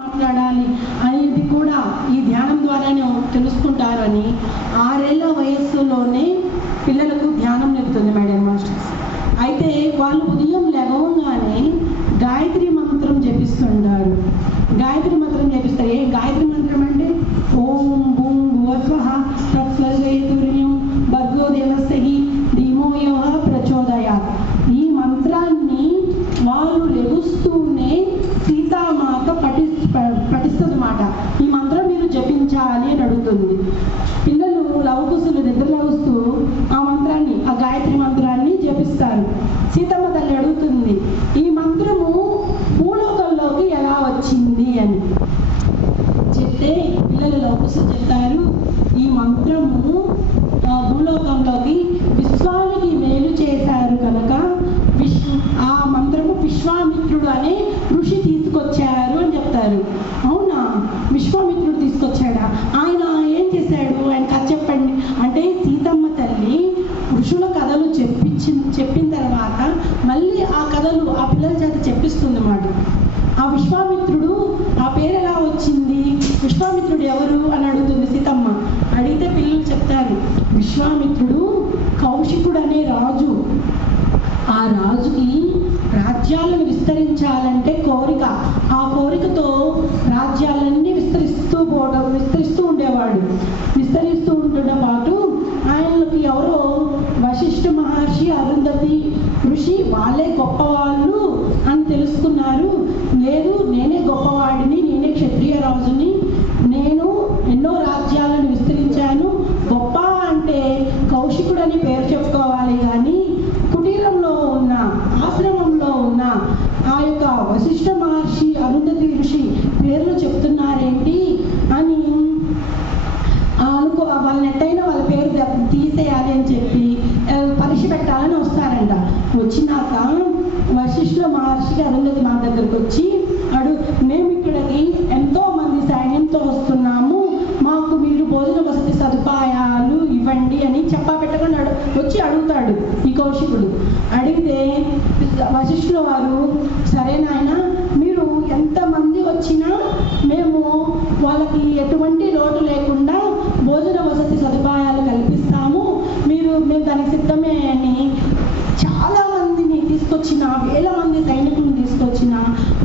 మాట్లాడాలి అనేది కూడా ఈ ధ్యానం ద్వారానే తెలుసుకుంటారని 6 ఏళ్ల వయస్సులోనే పిల్లలకు ధ్యానం నేర్పుతుంది మేడం మాస్టర్స్. అయితే వాళ్ళు ఉదయం లేవగానే గాయత్రి మంత్రం జపిస్తుంటారు. గాయత్రి మంత్రం జపిస్తారు. ఏ గాయత్రి మంత్రం అంటే ఓం బూం భువస్వః తత్సర్వేతుర్యం భర్గో దేవస్య ధీమో యః ప్రచోదయాత్. ఈ మంత్రాన్ని వాళ్ళు లెగుస్తూనే సీతామాత పఠిస్తుంది మాట. ఈ మంత్రం మీరు జపించాలి అని అడుగుతుంది. పిల్లలు లవకుశులు నిద్రలవుస్తూ ఆ మంత్రాన్ని, ఆ గాయత్రి మంత్రాన్ని జపిస్తారు. సీతమ్మ తల్లి అడుగుతుంది, ఈ మంత్రము భూలోకంలోకి ఎలా వచ్చింది అని చెప్తే పిల్లలు లవకుశులు చెప్తారు, ఈ మంత్రము భూలోకంలోకి విశ్వానికి మేలు చేశారు కనుక ఆ మంత్రము విశ్వామిత్రుడు అనే ఋషి తీసుకొచ్చారు అని చెప్తారు. అవునా, విశ్వామిత్రుడు తీసుకొచ్చాడా? ఆయన ఏం చేశాడు? ఆయన కథ చెప్పండి అంటే సీతమ్మ తల్లి ఋషుల కథలు చెప్పిన తర్వాత మళ్ళీ ఆ కథలు ఆ పిల్లల చేత చెప్పిస్తుంది అన్నమాట. ఆ విశ్వామిత్రుడు, ఆ పేరు ఎలా వచ్చింది, విశ్వామిత్రుడు ఎవరు అని అడుగుతుంది సీతమ్మ. అడిగితే పిల్లలు చెప్తారు, విశ్వామిత్రుడు కౌశికుడు అనే రాజు. ఆ రాజుకి రాజ్యాలను విస్తరించాలంటే కోరిక. ఆ కోరికతో రాజ్యాలన్నీ విస్తరిస్తూ ఉండేవాడు. విస్తరిస్తూ ఉంటున్న పాటు ఆయనకి ఎవరో వశిష్ఠ మహర్షి, అరుంధతి ఋషి వాళ్ళే గొప్పవాళ్ళు అని తెలుసుకున్నారు. లేదు, నేనే గొప్పవాడిని, నేనే క్షత్రియ రాజుని, నేను ఎన్నో రాజ్యాలను విస్తరించాను. గొప్ప అంటే కౌశికుడు అని పేరు చెప్పుకోవాలి, కానీ కుటీరంలో ఉన్న, ఆశ్రమంలో ఉన్న ఆ యొక్క వశిష్ఠ మహర్షి, అరుంధతి ఋషి పేర్లు చెప్తున్నారేంటి అని వాళ్ళని ఎట్టయినా వాళ్ళ పేరు తీసేయాలి అని చెప్పి పరీక్ష పెట్టాలని వస్తారంట. వచ్చినాక వశిష్ఠ మహర్షికి అరుంధతి మా దగ్గరకు వచ్చి మేము ఇక్కడికి ఎంతో మంది సైన్యంతో వస్తున్నాము, మాకు మీరు భోజన వసతి సదుపాయాలు ఇవ్వండి అని చెప్పా పెట్టకుండా వచ్చి అడుగుతాడు ఈ కౌశికుడు. అడిగితే వశిష్ఠుల వారు, సరే నాయన, మీరు ఎంతమంది వచ్చినా మేము వాళ్ళకి ఎటువంటి లోటు లేకుండా భోజన వసతి సదుపాయాలు కల్పిస్తాము, మేము దానికి సిద్ధమే అని చాలా మందిని తీసుకొచ్చిన, వేల మంది సైనికులను తీసుకొచ్చిన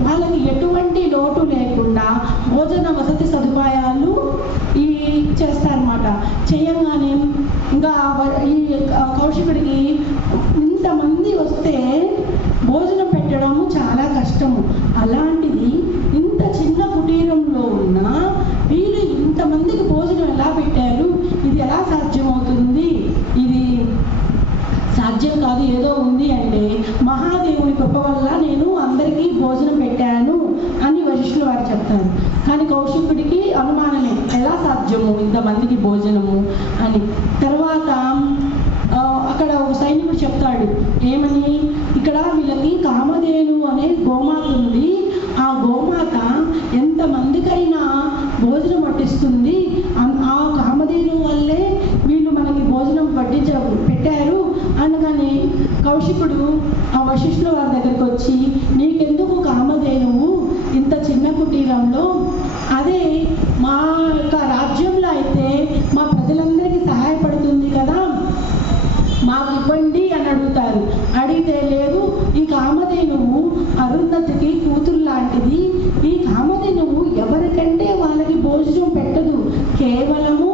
వాళ్ళకి ఎటువంటి లోటు లేకుండా భోజన వసతి సదుపాయాలు చేస్తారన్నమాట. చేయంగానే ఇంకా ఈ కౌశికుడికి ఇంతమంది వస్తే భోజనం పెట్టడం చాలా కష్టము. అలాంటిది ఇంత చిన్న కుటీరంలో ఉన్న వీళ్ళు ఇంతమందికి భోజనం ఎలా పెట్టారు, ఇది ఎలా సాధ్యమవుతుంది, ఇది సాధ్యం కాదు, ఏదో ఉంది అంటే మహాదేవుని కృప వల్ల నేను అందరికీ భోజనం పెట్టాను అని వశిష్ఠుల వారు చెప్తారు. కానీ కౌశికుడికి అనుమానమే, ఎలా సాధ్యము ఇంతమందికి భోజనము అని. తర్వాత అక్కడ ఒక సైనికుడు చెప్తాడు, ఏమని, ఇక్కడ వీళ్ళకి కామధేను అనే గోమాత ఉంది, ఆ గోమాత ఎంతమందికైనా భోజనం పట్టిస్తుంది, ఆ కామధేను వల్లే వీళ్ళు మనకి భోజనం పెట్టారు అనగానే కౌశికుడు ఆ వశిష్ఠుల వారి దగ్గరికి వచ్చి, నీకెందుకు కామధేనువు ఇంత చిన్న కుటీరంలో, అదే మా యొక్క రాజ్యంలో అయితే మా ప్రజలందరికీ సహాయపడుతుంది కదా, మాకు ఇవ్వండి అని అడుగుతారు. అడిగితే లేదు, ఈ కామధేనువు అరుంధతికి కూతురు లాంటిది, ఈ కామధేనువు ఎవరికంటే వాళ్ళకి భోజనం పెట్టదు, కేవలము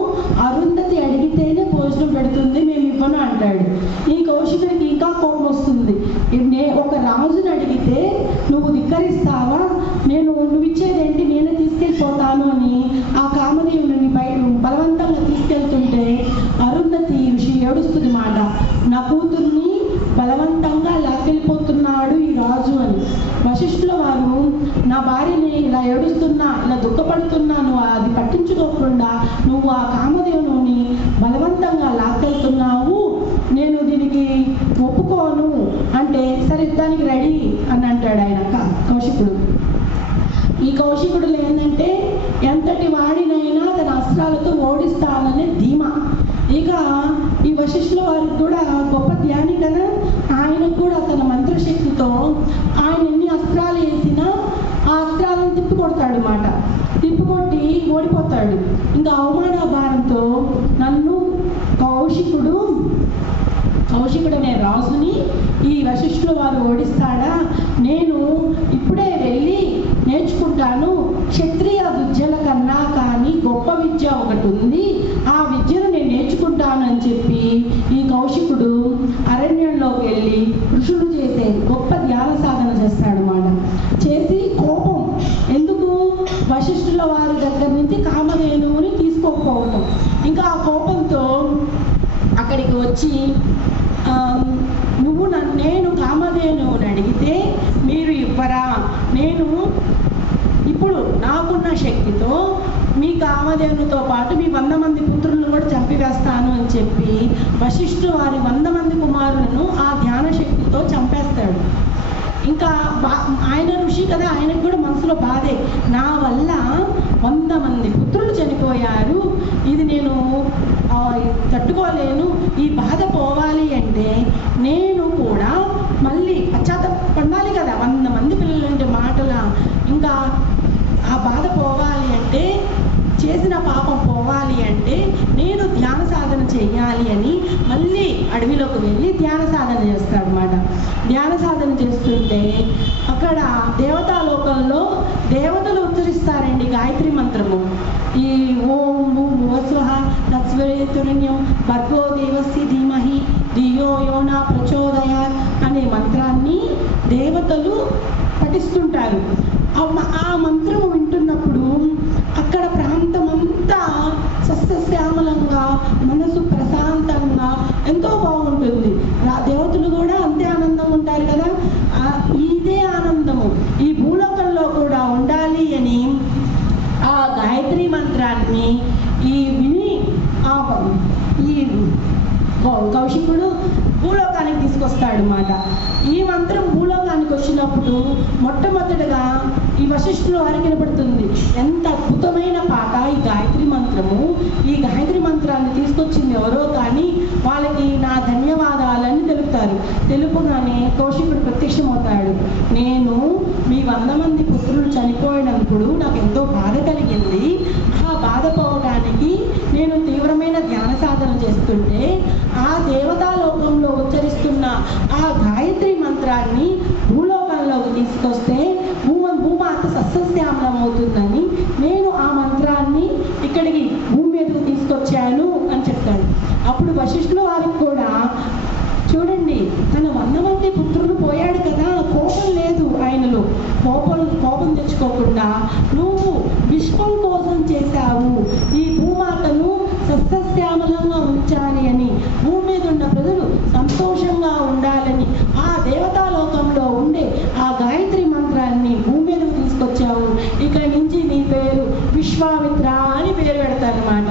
అరుంధతి అడిగితేనే భోజనం పెడుతుంది, మేము ఇవ్వను అంటాడు. ఈ కౌశికుడికి ఇంకా కోపం వస్తుంది. ఒక రాజుని అడిగితే నువ్వు ధిక్కరిస్తావా, నువ్వు ఇచ్చేదేంటి, నేనే తీసుకెళ్ళిపోతాను అని ఆ కామధేనుని బలవంతంగా తీసుకెళ్తుంటే అరుంధతి ఋషి ఏడుస్తుంది మాట, నా కూతుర్ని బలవంతంగా లాక్కెళ్ళిపోతున్నాడు ఈ రాజు అని. వశిష్ఠుల వారు, నా భార్యని ఇలా ఏడుస్తున్నా, ఇలా దుఃఖపడుతున్నా, నువ్వు అది పట్టించుకోకుండా నువ్వు ఆ కామధేనుని బలవంతంగా లాక్కెళ్తున్నావు, నేను దీనికి ఒప్పుకోను అంటే, సరే యుద్ధానికి రెడీ అని అంటాడు ఆయన కౌశికుడు. ఈ కౌశికుడు ఏంటంటే ఎంతటి వాడినైనా తన అస్త్రాలతో ఓడిస్తాననే ధీమా. ఇక ఈ వశిష్ఠుల వారికి కూడా గొప్ప ధ్యాని కదా, ఆయనకు కూడా తన మంత్రశక్తితో ఆయన ఎన్ని అస్త్రాలు వేసినా ఆ అస్త్రాలను తిప్పికొడతాడు అన్నమాట. ఓడిపోతాడు. ఇంకా అవమాన భారంతో నన్ను కౌశికుడు అనే రాజుని ఈ వశిష్ఠుల వారు ఓడిస్తాడా, నేను ఇప్పుడే వెళ్ళి నేర్చుకుంటాను, క్షత్రియ విద్యల కన్నా కానీ గొప్ప విద్య ఒకటి ఉంది, ఆ విద్యను నేను నేర్చుకుంటాను అని చెప్పి ఈ కౌశికుడు అరణ్యంలోకి వెళ్ళి ఋషులు చేసే గొప్ప ధ్యాన సాధన చేస్తాడన్నమాట. చేసి కోపం, ఎందుకు వశిష్ఠుల వారి దగ్గర నుంచి కామధేనువుని తీసుకోకపోవటం, ఇంకా ఆ కోపంతో అక్కడికి వచ్చి నేను కామధేనువుని అడిగితే మీరు ఇవ్వరా, నేను ఇప్పుడు నాకున్న శక్తితో మీ కామధేనుతో పాటు మీ 100 మంది పుత్రులను కూడా చంపివేస్తాను అని చెప్పి వశిష్ఠుడు వారి 100 మంది కుమారులను ఆ ధ్యాన శక్తితో చంపేస్తాడు. ఇంకా ఆయన ఋషి కదా, ఆయనకు కూడా మనసులో బాధే, నా వల్ల 100 మంది పుత్రులు చనిపోయారు, ఇది నేను తట్టుకోలేను, ఈ బాధ పోవాలి అంటే నేను కూడా మళ్ళీ పశ్చాత్తాపడాలి కదా, 100 మంది పిల్లలంటే మాటల, ఇంకా ఆ బాధ పోవాలి అంటే, చేసిన పాపం పోవాలి అంటే నేను ధ్యాన సాధన చేయాలి అని మళ్ళీ అడవిలోకి వెళ్ళి ధ్యాన సాధన చేస్తాడనమాట. ధ్యాన సాధన చేస్తుంటే అక్కడ దేవతాలోకంలో దేవతలు ఉచ్చరిస్తారండి గాయత్రి మంత్రము. ఈ ఓం భూం భువస్వః తత్సవితుర్వరేణ్యం భర్గో దేవస్య ధీమహి ధియో యో న ప్రచోదయాత్ అనే మంత్రాన్ని దేవతలు పఠిస్తుంటారు. ఆ మంత్రం వింటున్నప్పుడు అక్కడ ప్రాంతం అంతా సస్యశ్యామలంగా, మనసు ప్రశాంతంగా ఎంతో బాగుంటుంది. దేవతలు కూడా అంతే ఆనందంగా ఉంటారు కదా, ఇదే ఆనందము ఈ భూలోకంలో కూడా ఉండాలి అని ఆ గాయత్రి మంత్రాన్ని విని ఈ కౌశికుడు భూలోకానికి తీసుకొస్తాడు అన్నమాట. ఈ మంత్రం భూలోకానికి వచ్చినప్పుడు మొట్టమొదటిగా ఈ వశిష్ఠుల వారికి వినపడుతుంది, ఎంత అద్భుతమైన పాట ఈ గాయత్రి మంత్రము, ఈ గాయత్రి మంత్రాన్ని తీసుకొచ్చింది ఎవరో కానీ వాళ్ళకి నా ధన్యవాదాలని తెలుపుతారు. తెలుపుగానే కౌశికుడు ప్రత్యక్షమవుతాడు, నేను మీ 100 మంది పుత్రులు చనిపోయినప్పుడు నాకు ఎంతో బాధ కలిగింది, ఆ బాధ పోవడానికి నేను తీవ్రమైన ధ్యాన సాధన చేస్తుంటే ఆ దేవతాలోకంలో ఉచ్చరిస్తున్న ఆ గాయత్రి మంత్రాన్ని భూలోకంలోకి తీసుకొస్తే భూమాత సస్యశ్యామలం అవుతుందని నేను ఆ మంత్రాన్ని ఇక్కడికి భూమి మీదకు తీసుకొచ్చాను అని చెప్తాడు. అప్పుడు వశిష్ఠుల వారికి కూడా చూడండి, తన 100 మంది పుత్రులు పోయాడు కదా, కోపం లేదు ఆయనలో, కోపం తెచ్చుకోకుండా నువ్వు విశ్వం కోసం చేశావు, ఈ భూమాతను సస్యశ్యామలంగా ఉంచాలి అని, భూమి మీద ఉన్న ప్రజలు సంతోషంగా ఉండాలని ఆ దేవతాలోకంలో ఉండే ఆ గాయత్రి మంత్రాన్ని భూమి మీదకు తీసుకొచ్చావు, ఇక్కడి నుంచి నీ పేరు విశ్వామిత్ర అని పేరు పెడతారన్నమాట.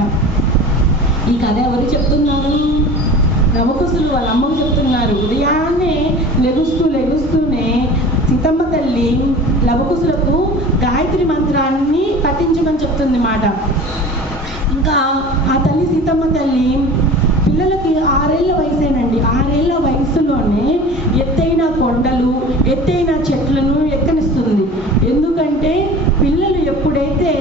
ఈ కథ ఎవరు చెప్తున్నారు? నవకుశులు వాళ్ళ అమ్మకు చెప్తున్నారు. ఉదయాన్నే లెగుస్తూనే సీతమ్మ తల్లి లవకుశులకు గాయత్రి మంత్రాన్ని పఠించమని చెప్తుంది మాట. ఇంకా ఆ తల్లి సీతమ్మ తల్లి పిల్లలకి 6 ఏళ్ల వయసేనండి, 6 ఏళ్ల వయసులోనే ఎత్తైన కొండలు, ఎత్తైన చెట్లను ఎక్కనిస్తుంది. ఎందుకంటే పిల్లలు ఎప్పుడైతే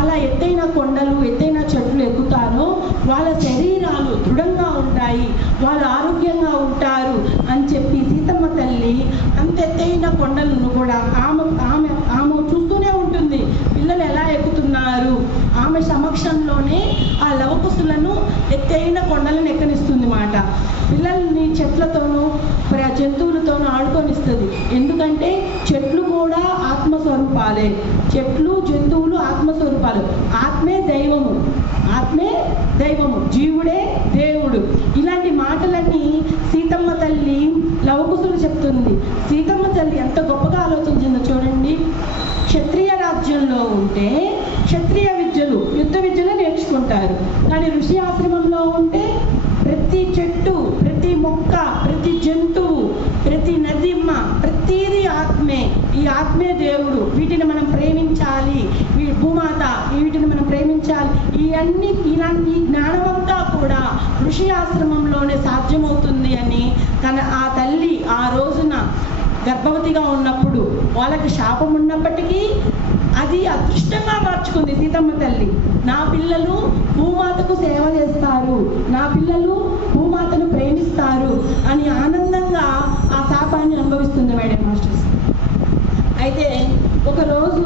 అలా ఎత్తైన కొండలు, ఎత్తైన చెట్లు ఎక్కుతారో వాళ్ళ శరీరాలు దృఢంగా ఉంటాయి, వాళ్ళు ఆరోగ్యంగా ఉంటారు అని చెప్పి సీతమ్మ తల్లి అంత ఎత్తైన కొండలను కూడా ఆమె చూస్తూనే ఉంటుంది, పిల్లలు ఎలా ఎక్కుతున్నారు. ఆమె సమక్షంలోనే ఆ లవకుశులను ఎత్తైన కొండలను ఎక్కనిస్తుంది మాట. పిల్లల్ని చెట్లతోనూ జంతువులతోనూ ఆడుకొనిస్తుంది. ఎందుకంటే చెట్లు కూడా ఆత్మస్వరూపాలే, చెట్లు జంతువులు ఆత్మస్వరూపాలు. ఆత్మే దైవము, జీవుడే దేవుడు. ఇలాంటి మాటలన్నీ సీతమ్మ తల్లి లవకుశులు చెప్తుంది. సీతమ్మ తల్లి ఎంత గొప్పగా ఆలోచించిందో చూడండి. క్షత్రియ రాజ్యంలో ఉంటే క్షత్రియ విద్యలు, యుద్ధ విద్యలు నేర్చుకుంటారు. కానీ ఋషి ఆశ్రమంలో ఉంటే ప్రతి చెట్టు, ప్రతి మొక్క, ప్రతి జంతువు, ప్రతి నదిమ్మ, ప్రతిదీ ఆత్మే. ఈ ఆత్మే దేవుడు, వీటిని మనం ప్రేమించాలి, భూమాత వీటిని మనం ప్రేమించాలి. ఇలాంటి జ్ఞానమంతా కూడా ఋషి ఆశ్రమంలోనే సాధ్యమవుతుంది అని ఆ తల్లి ఆ రోజున గర్భవతిగా ఉన్నప్పుడు వాళ్ళకి శాపం ఉన్నప్పటికీ అది అదృష్టంగా మార్చుకుంది సీతమ్మ తల్లి. నా పిల్లలు భూమాతకు సేవ చేస్తారు, నా పిల్లలు భూమాతను ప్రేమిస్తారు అని ఆనందంగా ఆ శాపాన్ని అనుభవిస్తుంది మేడం మాస్టర్స్. అయితే ఒకరోజు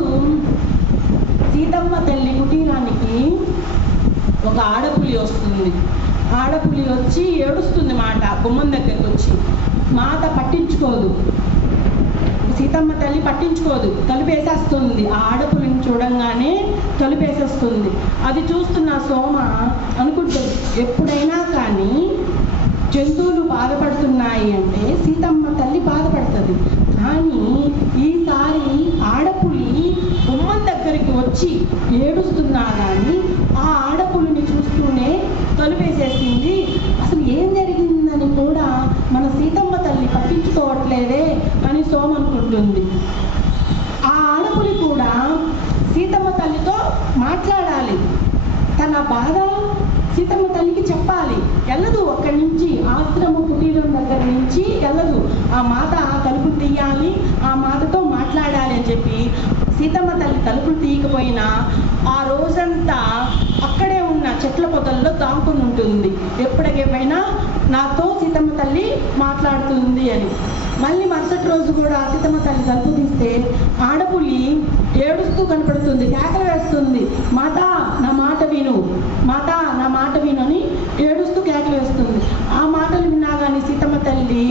సీతమ్మ తల్లి కుటీరానికి ఒక ఆడపులి వస్తుంది. ఆడపులి వచ్చి ఏడుస్తుంది మాట గుమ్మం దగ్గరికి వచ్చి. మాత పట్టించుకోదు, సీతమ్మ తల్లి పట్టించుకోదు, తలుపేసేస్తుంది. ఆ ఆడపులిని చూడంగానే తలుపేసేస్తుంది. అది చూస్తున్న సోమ అనుకుంటుంది, ఎప్పుడైనా కానీ జంతువులు బాధపడుతున్నాయి అంటే సీతమ్మ తల్లి బాధపడుతుంది. కానీ ఈసారి ఆడపులి గుమ్మం దగ్గరికి వచ్చి ఏడుస్తున్నా కానీ ఆ ఆడపులిని చూస్తూనే తలుపేసేసింది. అసలు ఏం జరిగిందని కూడా మన సీతమ్మ తల్లి పట్టించుకోవట్లేదే అని సోమ అనుకుంటుంది. ఆ ఆడపులి కూడా సీతమ్మ తల్లితో మాట్లాడాలి, తన బాధ సీతమ్మ తల్లికి చెప్పాలి. వెళ్ళదు, అక్కడి నుంచి ఆశ్రమ కుటీరం దగ్గర నుంచి వెళ్ళదు. ఆ మాత తలుపులు తీయాలి, ఆ మాతతో మాట్లాడాలి అని చెప్పి సీతమ్మ తల్లి తలుపులు తీయకపోయినా ఆ రోజంతా అక్కడే ఉన్న చెట్ల పొదల్లో దాంకుని ఉంటుంది. ఎప్పటికేమైనా నాతో సీతమ్మ తల్లి మాట్లాడుతుంది అని. మళ్ళీ మరుసటి రోజు కూడా సీతమ్మ తల్లి తలుపు తీస్తే ఆడపులి ఏడుస్తూ కనపడుతుంది, కేకలు వేస్తుంది, మాత నా మాట విను, మాత నా మాట విను అని ఏడుస్తూ కేకలు వేస్తుంది. ఆ మాటలు విన్నా కానీ సీతమ్మ తల్లి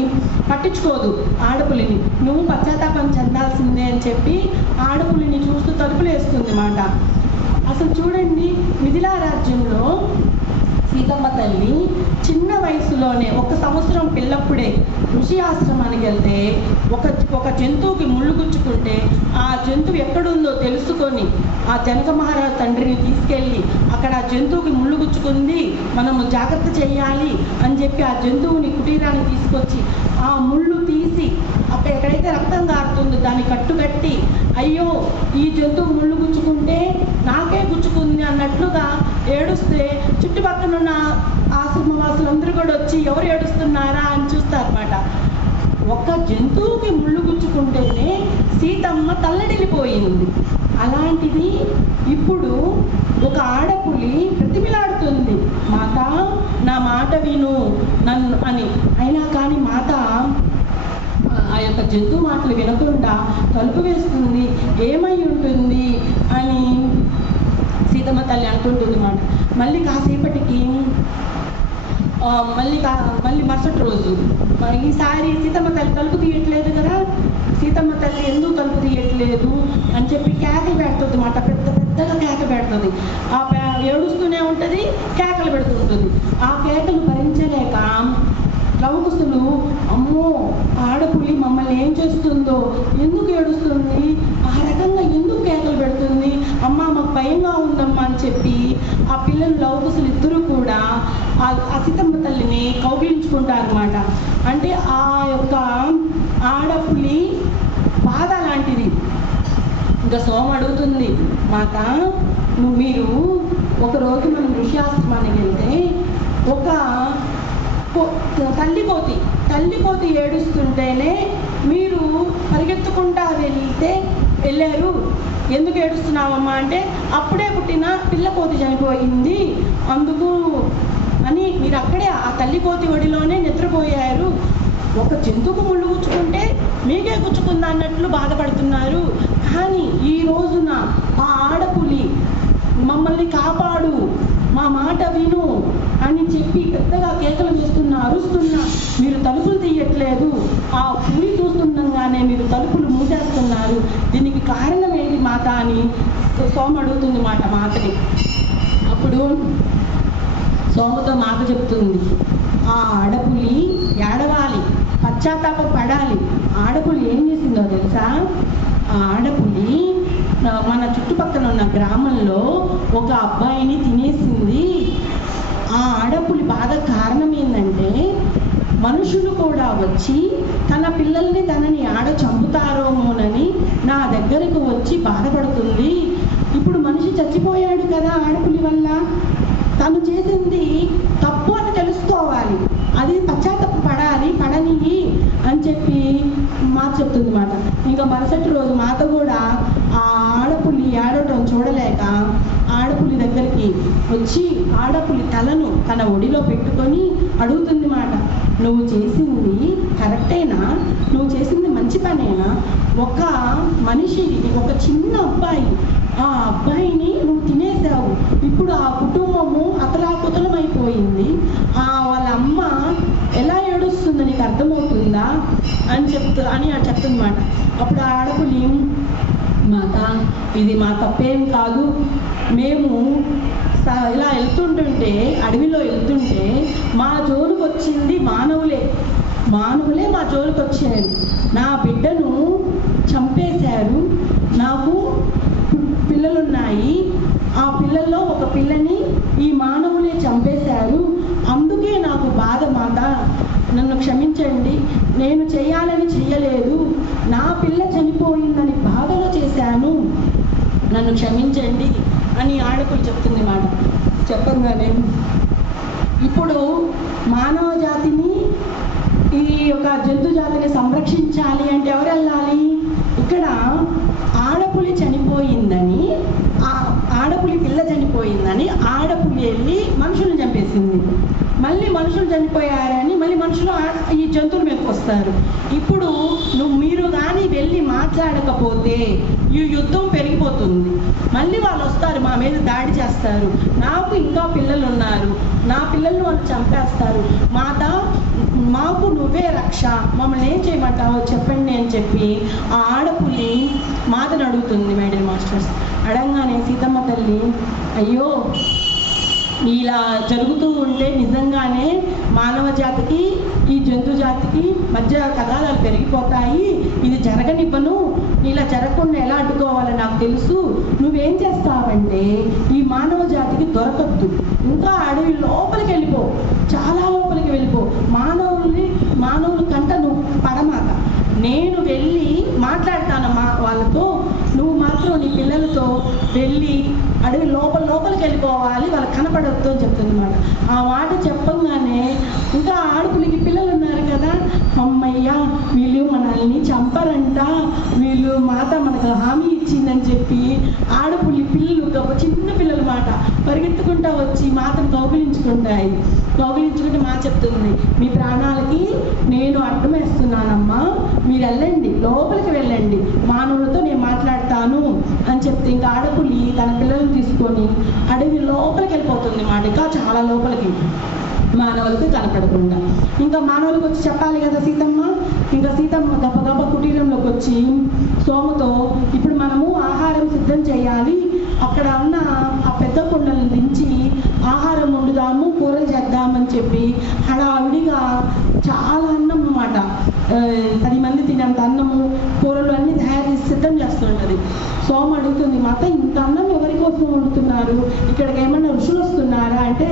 పట్టించుకోదు ఆడపులిని. నువ్వు పశ్చాత్తాపం చెందాల్సిందే అని చెప్పి ఆడపులిని చూస్తూ తలుపులు వేస్తుంది మాట. అసలు చూడండి, మిథిలా రాజ్యంలో సీతమ్మ తల్లి చిన్న వయసులోనే 1 సంవత్సరం పిల్లప్పుడే ఋషి ఆశ్రమానికి వెళ్తే ఒక జంతువుకి ముళ్ళు గుచ్చుకుంటే ఆ జంతువు ఎక్కడుందో తెలుసుకొని ఆ జనక మహారాజు తండ్రిని తీసుకెళ్ళి అక్కడ ఆ జంతువుకి ముళ్ళు గుచ్చుకుంది, మనము జాగ్రత్త చేయాలి అని చెప్పి ఆ జంతువుని కుటీరానికి తీసుకొచ్చి ఆ ముళ్ళు తీసి అక్కడ ఎక్కడైతే రక్తం కారుతుందో దాన్ని కట్టుకట్టి, అయ్యో ఈ జంతువు ముళ్ళు గుచ్చుకుంటే నాకే గుచ్చుకుంది అన్నట్లుగా ఏడుస్తే చుట్టుపక్కల ఉన్న ఆశ్రమవాసులందరూ కూడా వచ్చి ఎవరు ఏడుస్తున్నారా అని చూస్తారన్నమాట. ఒక జంతువుకి ముళ్ళు గుచ్చుకుంటేనే సీతమ్మ తల్లడిల్లిపోయింది. అలాంటిది ఇప్పుడు ఒక ఆడపులి ప్రతిమిలాడుతుంది, మాత నా మాట విను నన్ను అని. అయినా కానీ మాత ఆ యొక్క జంతువు మాటలు వినకుండా తలుపు వేస్తుంది. ఏమై ఉంటుంది అని సీతమ్మ తల్లి అనుకుంటుంది మాట. మళ్ళీ కాసేపటికి మళ్ళీ మరుసటి రోజు ఈసారి సీతమ్మ తల్లి తలుపు తీయట్లేదు కదా, సీతమ్మ తల్లి ఎందుకు తలుపు తీయట్లేదు అని చెప్పి కేకలు పెడుతుంది మాట. పెద్దగా కేక పెడుతుంది, ఏడుస్తూనే ఉంటుంది, కేకలు పెడుతుంటుంది. ఆ కేకలు భరించలేక లవకుశులు, అమ్మో ఆడపులి మమ్మల్ని ఏం చేస్తుందో, ఎందుకు ఏడుస్తుంది, ఆ రకంగా ఎందుకు కేకలు పెడుతుంది, అమ్మ మాకు భయంగా ఉందమ్మా అని చెప్పి ఆ పిల్లలు లవకుశులు ఇద్దరు కూడా ఆ సీతమ్మ తల్లిని కౌగిలించుకుంటారు అన్నమాట. అంటే ఆ యొక్క ఆడపులి బాధ లాంటిది. ఇంకా సోమ అడుగుతుంది, మాత మీరు ఒకరోజు మనం ఋషి ఆశ్రమానికి వెళ్తే ఒక తల్లికోతి ఏడుస్తుంటేనే మీరు పరిగెత్తుకుంటా వెళ్ళారు, ఎందుకు ఏడుస్తున్నావమ్మా అంటే అప్పుడే పుట్టిన పిల్లకోతి చనిపోయింది అందుకు అని మీరు అక్కడే ఆ తల్లికోతి ఒడిలోనే నిద్రపోయారు. ఒక జంతువుకు ముళ్ళు గుచ్చుకుంటే మీకే గుచ్చుకుందా అన్నట్లు బాధపడుతున్నారు. కానీ ఈ రోజున ఆ ఆడపులి మమ్మల్ని కాపాడు, మా మాట విను అని చెప్పి పెద్దగా కేకలు వేస్తున్నా, అరుస్తున్నా, మీరు తలుపులు తీయట్లేదు, ఆ పులి చూస్తుండగానే మీరు తలుపులు మూసేస్తున్నారు, దీనికి కారణం ఏది మాత అని సోమ అడుగుతుంది మాతని. అప్పుడు సోమతో మాత చెప్తుంది, ఆ ఆడపులి ఏడవాలి, పశ్చాత్తాప పడాలి. ఆడపులి ఏం చేసిందో తెలుసా, ఆ ఆడపులి మన చుట్టుపక్కల ఉన్న గ్రామంలో ఒక అబ్బాయిని తినేసింది. ఆ ఆడపులి బాధ కారణం ఏంటంటే మనుషులు కూడా వచ్చి తన పిల్లల్ని తనని ఆడ చంపుతారోమోనని నా దగ్గరకు వచ్చి బాధపడుతుంది. ఇప్పుడు మనిషి చచ్చిపోయాడు కదా ఆడపులి వల్ల, తను చేసింది తప్పు అని తెలుసుకోవాలి, అది పశ్చాత్తాప పడని అని చెప్పి మాత చెప్తుంది మాట. ఇంకా మరుసటి రోజు మాత కూడా ఆ ఆడపులి ఆడపులి ఏడవటం చూడలేక ఆడపులి దగ్గరికి వచ్చి ఆడపులి తలను తన ఒడిలో పెట్టుకొని అడుగుతుంది మాట, నువ్వు చేసింది కరెక్టేనా? నువ్వు చేసింది మంచి పనేనా? ఒక మనిషి, ఒక చిన్న అబ్బాయి, ఆ అబ్బాయిని నువ్వు తినేసావు. ఇప్పుడు ఆ కుటుంబము అతలాకుతలమైపోయింది. వాళ్ళ అమ్మ ఎలా ఏడుస్తుందో నీకు అర్థమవుతుందా అని చెప్తుందన్నమాట. అప్పుడు ఆడపులి, మాత ఇది మా తప్పేం కాదు, మేము ఇలా వెళ్తుంటుంటే, అడవిలో వెళ్తుంటే మా జోలికి వచ్చింది మానవులే మా జోలికి వచ్చారు. నా బిడ్డను చంపేశారు. నాకు పిల్లలున్నాయి, ఆ పిల్లల్లో ఒక పిల్లని ఈ మానవులే చంపేశారు. అందుకే నాకు బాధ మాత, నన్ను క్షమించండి. నేను చేయాలని చెయ్యలేదు, నా పిల్ల చనిపోయిందని బాధలో చేశాను, నన్ను క్షమించండి అని ఆడపులి చెప్తుంది మాట. చెప్పంగానే ఇప్పుడు మానవ జాతిని, ఈ యొక్క జంతు జాతిని సంరక్షించాలి అంటే ఎవరు వెళ్ళాలి? ఇక్కడ ఆడపులి చనిపోయిందని, ఆడపులి పిల్ల చనిపోయిందని ఆడపులి వెళ్ళి మనుషులను చంపేసింది. మళ్ళీ మనుషులు చనిపోయారని మళ్ళీ మనుషులు ఈ జంతువుల మీదకి వస్తారు. ఇప్పుడు మీరు కానీ వెళ్ళి మాట్లాడకపోతే ఈ యుద్ధం పెరిగిపోతుంది. మళ్ళీ వాళ్ళు వస్తారు, మా మీద దాడి చేస్తారు. నాకు ఇంకా పిల్లలు ఉన్నారు, నా పిల్లలను వాళ్ళు చంపేస్తారు. మాత, మాకు నువ్వే రక్ష, మమ్మల్ని ఏం చేయమంటావో చెప్పండి అని చెప్పి ఆ ఆడపులి మాతను అడుగుతుంది. మేడం మాస్టర్స్ అడగగానే సీతమ్మ తల్లి, అయ్యో ఇలా జరుగుతూ ఉంటే నిజంగానే మానవ జాతికి ఈ జంతు జాతికి మధ్య కథాలు పెరిగిపోతాయి, ఇది జరగనివ్వను, ఇలా జరగకుండా ఎలా అడ్డుకోవాలో నాకు తెలుసు. నువ్వేం చేస్తావంటే ఈ మానవ జాతికి దొరకద్దు, ఇంకా అడవి లోపలికి వెళ్ళిపో, చాలా లోపలికి వెళ్ళిపో, మానవుల కంట నువ్వు పడమాక, నేను వెళ్ళి మాట్లాడతాను వాళ్ళతో, నువ్వు మాత్రం నీ పిల్లలతో వెళ్ళి అడవి లోపలికి వెళ్ళిపోవాలి, వాళ్ళకి కనపడొద్దు అని చెప్తుంది అన్నమాట. ఆ మాట చెప్పంగానే ఇంకా ఆడపులికి పిల్లలు ఉన్నారు కదా, అమ్మయ్యా వీళ్ళు మనల్ని చంపరంట, వీళ్ళు మాత మనకు హామీ ఇచ్చిందని చెప్పి ఆడపులి పిల్లలు, చిన్న పిల్లలు మాట పరిగెత్తుకుంటా వచ్చి మాతను కౌగిలించుకుంటాయి. కౌగిలించుకుంటే మా చెప్తుంది, మీ ప్రాణాలకి నేను అడ్డం వేస్తున్నానమ్మా, మీరు వెళ్ళండి, లోపలికి వెళ్ళండి, మానవులతో నేను మాట్లాడతాను అని చెప్తే ఇంకా ఆడపులి తన పిల్లలను తీసుకొని అడవి లోపలికి వెళ్ళిపోతుంది మాట, ఇంకా చాలా లోపలికి, మానవులకు కనపడకుండా. ఇంకా మానవులకు వచ్చి చెప్పాలి కదా సీతమ్మ. ఇంకా సీతమ్మ గబగబ కుటీరంలోకి వచ్చి సోముతో, ఇప్పుడు మనము ఆహారం సిద్ధం చేయాలి, అక్కడ ఉన్న ఆ పెద్ద కుండలను దించి ఆహారం వండుదాము, కూరలు చేద్దామని చెప్పి హడావిడిగా చాలా అన్నం అన్నమాట, 10 మంది తినేంత అన్నము, కూరలు అన్నీ తయారు చేసి సిద్ధం చేస్తుంటుంది. సోమ అడుగుతుంది, మాత ఇంత అన్నం ఎవరి కోసం వండుతున్నారు, ఇక్కడికి ఏమన్నా ఋషులు వస్తున్నారా అంటే,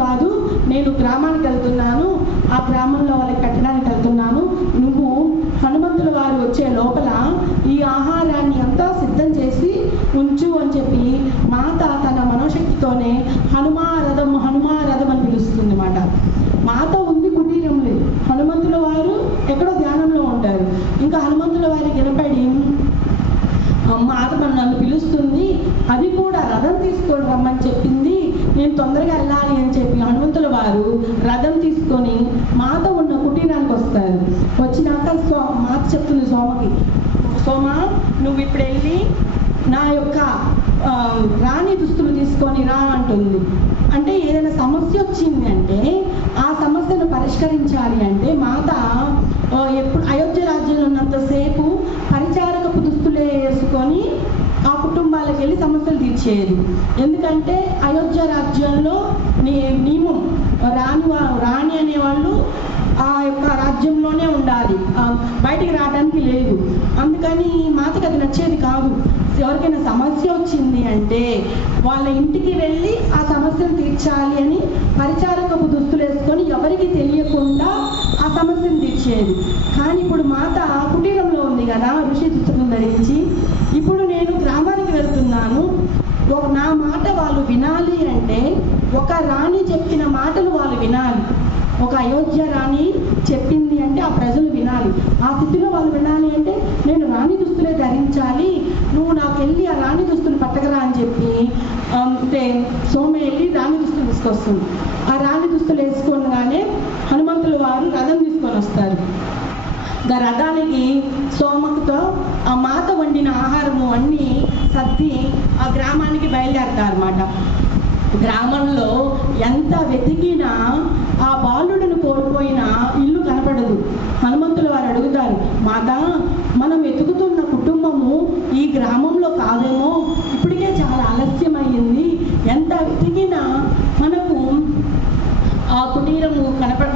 కాదు నేను గ్రామానికి వెళ్తున్నాను, ఆ గ్రామంలో వాళ్ళకి కట్టడానికి వెళ్తున్నాను, నువ్వు హనుమంతుల వారు వచ్చే లోపల ఈ ఆహారాన్ని అంతా సిద్ధం చేసి ఉంచు అని చెప్పి మాత తన మనోశక్తితోనే హనుమారథం అని పిలుస్తుంది అన్నమాట. మాత ఉంది కుటీరంలో, హనుమంతుల వారు ఎక్కడో ధ్యానంలో ఉంటారు. ఇంకా హనుమంతుల వారికి వినపడి మాత నన్ను పిలుస్తుంది, అది కూడా రథం తీసుకొని రమ్మని చెప్పింది, నేను తొందరగా వెళ్ళాలి అని చెప్పి హనుమంతుల వారు రథం తీసుకొని మాత ఉన్న కుటీరానికి వస్తారు. వచ్చినాక మాత చెప్తుంది సోమకి, సోమ నువ్వు ఇప్పుడు వెళ్ళి నా యొక్క రాణి దుస్తులు తీసుకొని రా అంటుంది. అంటే ఏదైనా సమస్య వచ్చింది అంటే ఆ సమస్యను పరిష్కరించాలి అంటే మాత ఎప్పుడు అయోధ్య రాజ్యంలో ఉన్నంతసేపు పరిచారకపు దుస్తులే వేసుకొని ఆ కుటుంబాలకు వెళ్ళి సమస్యలు తీర్చేది. ఎందుకంటే అయోధ్య రాజ్యంలో నియమం, రాణి అనేవాళ్ళు ఆ యొక్క రాజ్యంలోనే ఉండాలి, బయటికి రావడానికి లేదు. అందుకని మాతకు అది నచ్చేది కాదు. ఎవరికైనా సమస్య వచ్చింది అంటే వాళ్ళ ఇంటికి వెళ్ళి ఆ సమస్యను తీర్చాలి అని పరిచారకపు దుస్తులు వేసుకొని ఎవరికి తెలియకుండా ఆ సమస్యను తీర్చేది. కానీ ఇప్పుడు మాత కుటీరంలో ఉంది కదా, ఋషి దుస్తులను ధరించి, ఇప్పుడు నేను గ్రామానికి వెళ్తున్నాను, నా మాట వాళ్ళు వినాలి అంటే ఒక రాణి చెప్పిన మాటలు వాళ్ళు వినాలి. ఒక అయోధ్య రాణి చెప్పింది అంటే ఆ ప్రజలు వినాలి. ఆ స్థితిలో వాళ్ళు వినాలి అంటే నేను రాణి దుస్తులే ధరించాలి, నువ్వు నాకు వెళ్ళి ఆ రాణి ఉంటే సోమ వెళ్ళి రాణి దుస్తులు తీసుకొస్తుంది. ఆ రాణి దుస్తులు వేసుకోగానే హనుమంతుల వారు రథం తీసుకొని వస్తారు. రథానికి సోమకుతో ఆ మాత వండిన ఆహారము అన్నీ సర్ది ఆ గ్రామానికి బయలుదేరతారన్నమాట. గ్రామంలో ఎంత వెతికినా ఆ బాలుడిని కోల్పోయిన ఇల్లు కనపడదు. హనుమంతుల వారు అడుగుతారు, మాత మనం వెతుకుతున్న కుటుంబము ఈ గ్రామంలో కాదేమో, ఇప్పటికే చాలా ఆలస్యమయ్యింది, ఎంత వెతికినా మనకు ఆ కుటీరము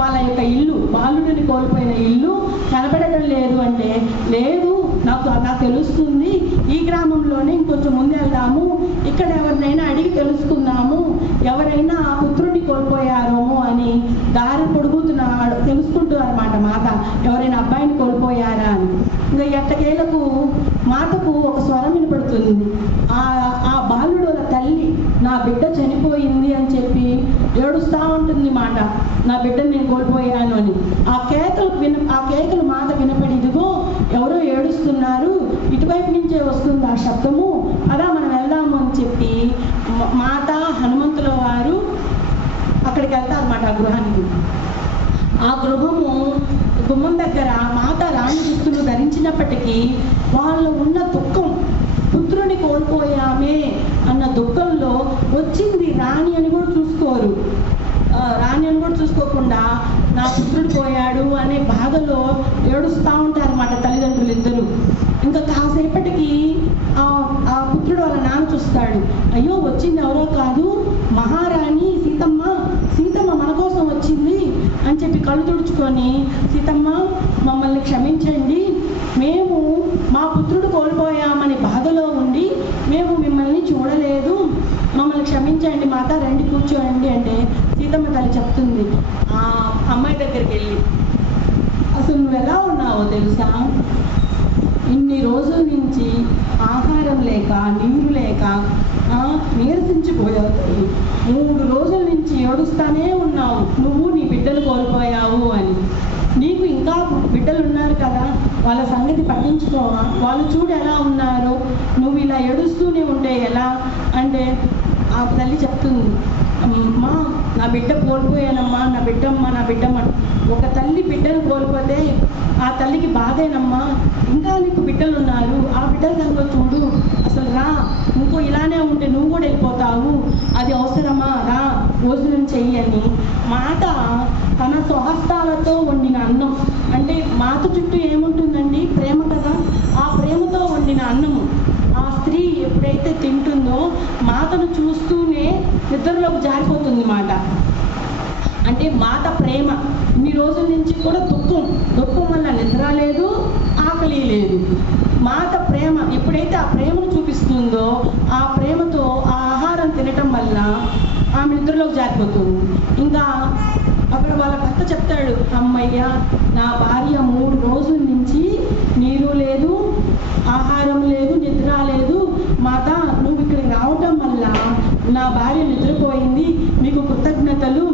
వాళ్ళ యొక్క ఇల్లు, బాలుడిని కోల్పోయిన ఇల్లు కనపడటం లేదు అంటే, లేదు నాకు తెలుస్తుంది, ఈ గ్రామంలోనే ఇంకొంచెం ముందు వెళ్దాము, ఇక్కడ ఎవరినైనా అడిగి తెలుసుకుందాము, ఎవరైనా ఆ పుత్రుడిని కోల్పోయారేమో అని దారి పొడుగుతున్నాడు తెలుసుకుంటూ అన్నమాట మాత, ఎవరైనా అబ్బాయిని కోల్పోయారా అని. ఇంకా ఎట్టకేలకు మాతకు ఒక స్వరం వినపడుతుంది. ఆ బాలుడు వాళ్ళ తల్లి నా బిడ్డ చనిపోయింది అని చెప్పి ఏడుస్తూ ఉంటుంది మాట, నా బిడ్డను నేను కోల్పోయాను అని. ఆ కేకలు మాత వినపడి, ఇదిగో ఎవరో ఏడుస్తున్నారు, ఇటువైపు నుంచే వస్తుంది ఆ శబ్దము, అలా మనం వెళ్దాము అని చెప్పి మాత హనుమంతుల వారు అక్కడికి వెళ్తారు అన్నమాట. ఆ గృహానికి, ఆ గృహము గుమ్మం దగ్గర మాత రాణి దుస్తులు ధరించినప్పటికీ వాళ్ళు ఉన్న దుఃఖం, పుత్రుని కోల్పోయామే అన్న దుఃఖంలో వచ్చింది రాణి అని కూడా చూసుకోరు. రాణి అని కూడా చూసుకోకుండా నా పుత్రుడు పోయాడు అనే బాధలో ఏడుస్తూ ఉంటారు అన్నమాట తల్లిదండ్రులు ఇద్దరు. ఇంకా కాసేపటికి ఆ పుత్రుడు వాళ్ళ నాన్న చూస్తాడు, అయ్యో వచ్చింది ఎవరో కాదు, మహారాణి సీతమ్మ మన కోసం వచ్చింది అని చెప్పి కళ్ళు తుడుచుకొని, సీతమ్మ మమ్మల్ని క్షమించండి, మేము మా పుత్రుడు కోల్పోయామని బాధలో ఉండి మేము మిమ్మల్ని చూడలేదు, మమ్మల్ని క్షమించండి మాత, రండి కూర్చోండి అంటే సీతమ్మ తల్లి చెప్తుంది ఆ అమ్మాయి దగ్గరికి వెళ్ళి, అసలు నువ్వు ఎలా ఉన్నావో తెలుసా, ఇన్ని రోజుల నుంచి ఆహారం లేక నీరు లేక నీరసించిపోయావు, 3 రోజుల నుంచి ఏడుస్తానే ఉన్నావు, నువ్వు నీ బిడ్డలు కోల్పోయావు అని. నీకు ఇంకా బిడ్డలు ఉన్నారు కదా, వాళ్ళ సంగతి పట్టించుకోవా, వాళ్ళు చూడు ఎలా ఉన్నారో, నువ్వు ఇలా ఏడుస్తూనే ఉంటే ఎలా అంటే ఆ తల్లి చెప్తుంది, అమ్మా నా బిడ్డ కోల్పోయానమ్మా, నా బిడ్డమ్మ. ఒక తల్లి బిడ్డను కోల్పోతే ఆ తల్లికి బాధేనమ్మా, ఇంకా నీకు బిడ్డలు ఉన్నారు, ఆ బిడ్డల సంగతి చూడు, అసలు రా, ఇంకో ఇలానే ఉంటే నువ్వు కూడా వెళ్ళిపోతావు, అది అవసరమా, రా భోజనం చెయ్యని మాట తన స్వహస్తాలతో వండిన అన్నం. అంటే మాత చుట్టూ ఏముంటుందండి, ప్రేమ కదా, ఆ ప్రేమతో వండిన అన్నము ఆ స్త్రీ ఎప్పుడైతే తింటుందో మాతను చూస్తూనే నిద్రలోకి జారిపోతుంది మాట. అంటే మాత ప్రేమ, ఇన్ని రోజుల నుంచి కూడా దుఃఖం వల్ల నిద్ర లేదు, ఆకలి లేదు. మాత ప్రేమ ఎప్పుడైతే ఆ ప్రేమను చూపిస్తుందో ఆ ప్రేమతో ఆ ఆహారం తినటం వల్ల ఆమె నిద్రలోకి జారిపోతుంది. ఇంకా అప్పుడు వాళ్ళ భర్త చెప్తాడు, అమ్మయ్య నా భార్య 3 రోజుల నుంచి నీరు లేదు, ఆహారం లేదు, నిద్ర లేదు, మాత నువ్వు ఇక్కడికి రావటం వల్ల నా భార్య నిద్రపోయింది, మీకు కృతజ్ఞతలు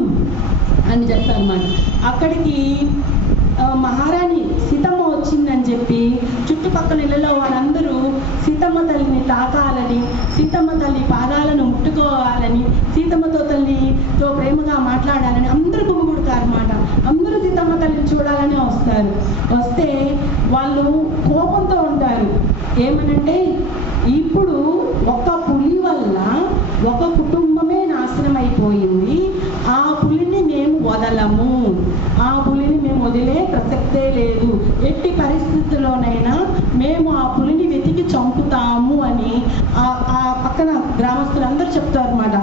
అని చెప్తారన్నమాట. అక్కడికి మహారాణి సీతమ్మ వచ్చిందని చెప్పి చుట్టుపక్కల ఇళ్ళలో వాళ్ళందరూ సీతమ్మ తల్లిని తాకాలని, సీతమ్మ తల్లి పాదాలను ముట్టుకోవాలని, సీతమ్మతో తల్లితో ప్రేమగా మాట్లాడాలని అందరూ గుమిగూడతారు అన్నమాట. అందరూ సీతమ్మ తల్లిని చూడాలని వస్తారు. వస్తే వాళ్ళు కోపంతో ఉంటారు, ఏమనంటే ఇప్పుడు ఒక పులి వల్ల ఒక కుటుంబమే నాశనం అయిపోయింది, ఆ పులిని మేము వదలము, ఆ పులిని మేము వదిలే ప్రసక్తే లేదు, ఎట్టి పరిస్థితుల్లోనైనా మేము ఆ పులిని వెతికి చంపుతాము అని ఆ పక్కన గ్రామస్తులందరూ చెప్తారు అన్నమాట.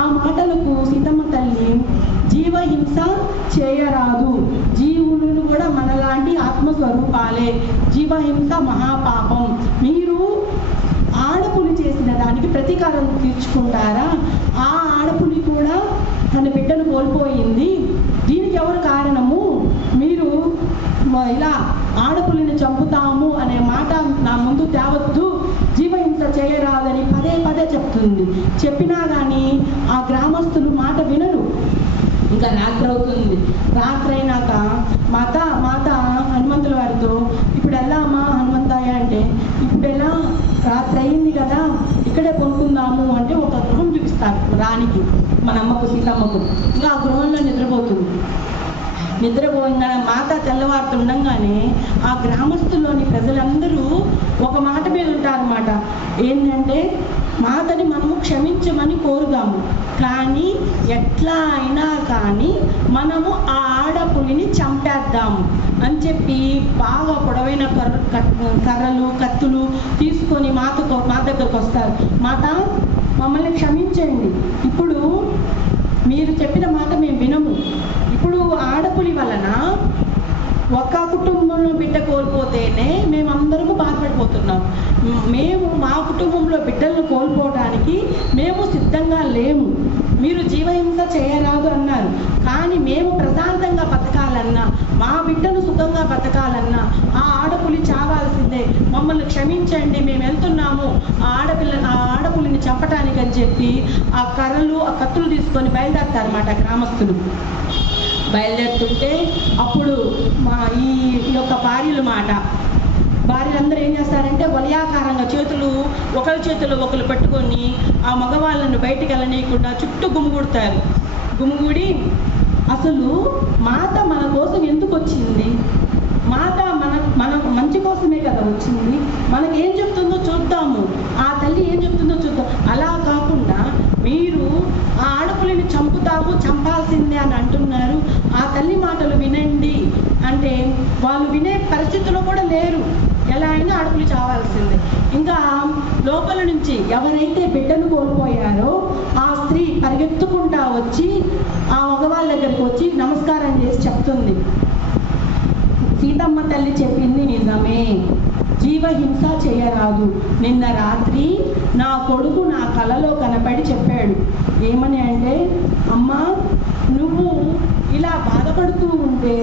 ఆ మాటలకు సీతమ్మ తల్లి జీవహింస చేయరాదు, జీవులను కూడా మనలాంటి ఆత్మస్వరూపాలే, జీవహింస మహాపాపం, మీరు ఆడపులి చేసిన దానికి ప్రతీకారం తీర్చుకుంటారా, ఆ ఆడపులి కూడా తన బిడ్డను కోల్పోయింది, దీనికి ఎవరు కారణము, మీరు ఇలా ఆడపులిని చంపుతాము అనే మాట నా ముందు తేవద్దు, జీవహింస చేయరాదని పదే చెప్తుంది. చెప్పినా కానీ ఆ గ్రామస్తులు మాట వినరు. ఇంకా రాత్రి అవుతుంది. రాత్రి అయినాక మాత హనుమంతుల వారితో ఇప్పుడు వెళ్ళామా హనుమంతయ్య అంటే, ఇప్పుడు ఎలా రాత్రి అయింది కదా ఇక్కడే కొనుక్కుందాము అంటే ఒక గృహం చూపిస్తారు. రానికి మన అమ్మకు సీతమ్మకు. ఇంకా ఆ గృహంలో నిద్రపోతుంది. నిద్రపోయిన మాత తెల్లవారుతుండగానే ఆ గ్రామస్తుల్లోని ప్రజలందరూ ఒక మాట మీద ఉంటారన్నమాట. ఏంటంటే మాతని మనము క్షమించమని కోరుదాము, కానీ ఎట్లా అయినా కానీ మనము ఆ ఆడపులిని చంపేద్దాము అని చెప్పి బాగా పొడవైన కర్రలు కత్తులు తీసుకొని మా దగ్గరకు వస్తారు. మాత మమ్మల్ని క్షమించండి, ఇప్పుడు మీరు చెప్పిన మాట మేము వినము. ఇప్పుడు ఆడపులి వలన ఒక కుటుంబంలో బిడ్డ కోల్పోతేనే మేమందరము బాధపడిపోతున్నాం. మేము మా కుటుంబంలో బిడ్డలను కోల్పోవడానికి మేము సిద్ధంగా లేము. మీరు జీవహింస చేయరాదు అన్నారు, కానీ మేము ప్రశాంతంగా బతకాలన్నా, మా బిడ్డను సుఖంగా బతకాలన్నా ఆ ఆడపులి చావాల్సిందే. మమ్మల్ని క్షమించండి, మేము వెళ్తున్నాము ఆ ఆడపులిని చంపటానికి అని చెప్పి ఆ కర్రలు ఆ కత్తులు తీసుకొని బయలుదేరతారన్నమాట గ్రామస్తులు. బయలుదేరుతుంటే అప్పుడు ఈ యొక్క భార్యలందరూ ఏం చేస్తారంటే వలయాకారంగా ఒకరి చేతులు ఒకరు పెట్టుకొని ఆ మగవాళ్ళను బయటికి వెళ్ళనీయకుండా చుట్టూ గుమిగూడతారు. గుమిగూడి అసలు మాత మన కోసం ఎందుకు వచ్చింది, మాత మన మంచి కోసమే కదా వచ్చింది, మనకేం చెప్తుందో చూద్దాము, ఆ తల్లి ఏం చెప్తుందో చూద్దాం. అలా కాకుండా మీరు ఆ ఆడపులిని చంపాల్సిందే అని అంటున్నారు, ఆ తల్లి మాటలు వినండి అంటే వాళ్ళు వినే పరిస్థితిలో కూడా లేరు. ఎలా అయినా ఆడపులి చావాల్సిందే. ఇంకా లోపల నుంచి ఎవరైతే బిడ్డను కోల్పోయారో ఆ స్త్రీ పరిగెత్తుకుంటా వచ్చి ఆ మగవాళ్ళ దగ్గరికి వచ్చి నమస్కారం చేసి చెప్తుంది, సీతమ్మ తల్లి చెప్పింది నిజమే, జీవహింస చేయరాదు. నిన్న రాత్రి నా కొడుకు నా కలలో కనపడి చెప్పాడు. ఏమని అంటే, అమ్మా నువ్వు ఇలా బాధపడుతూ ఉంటే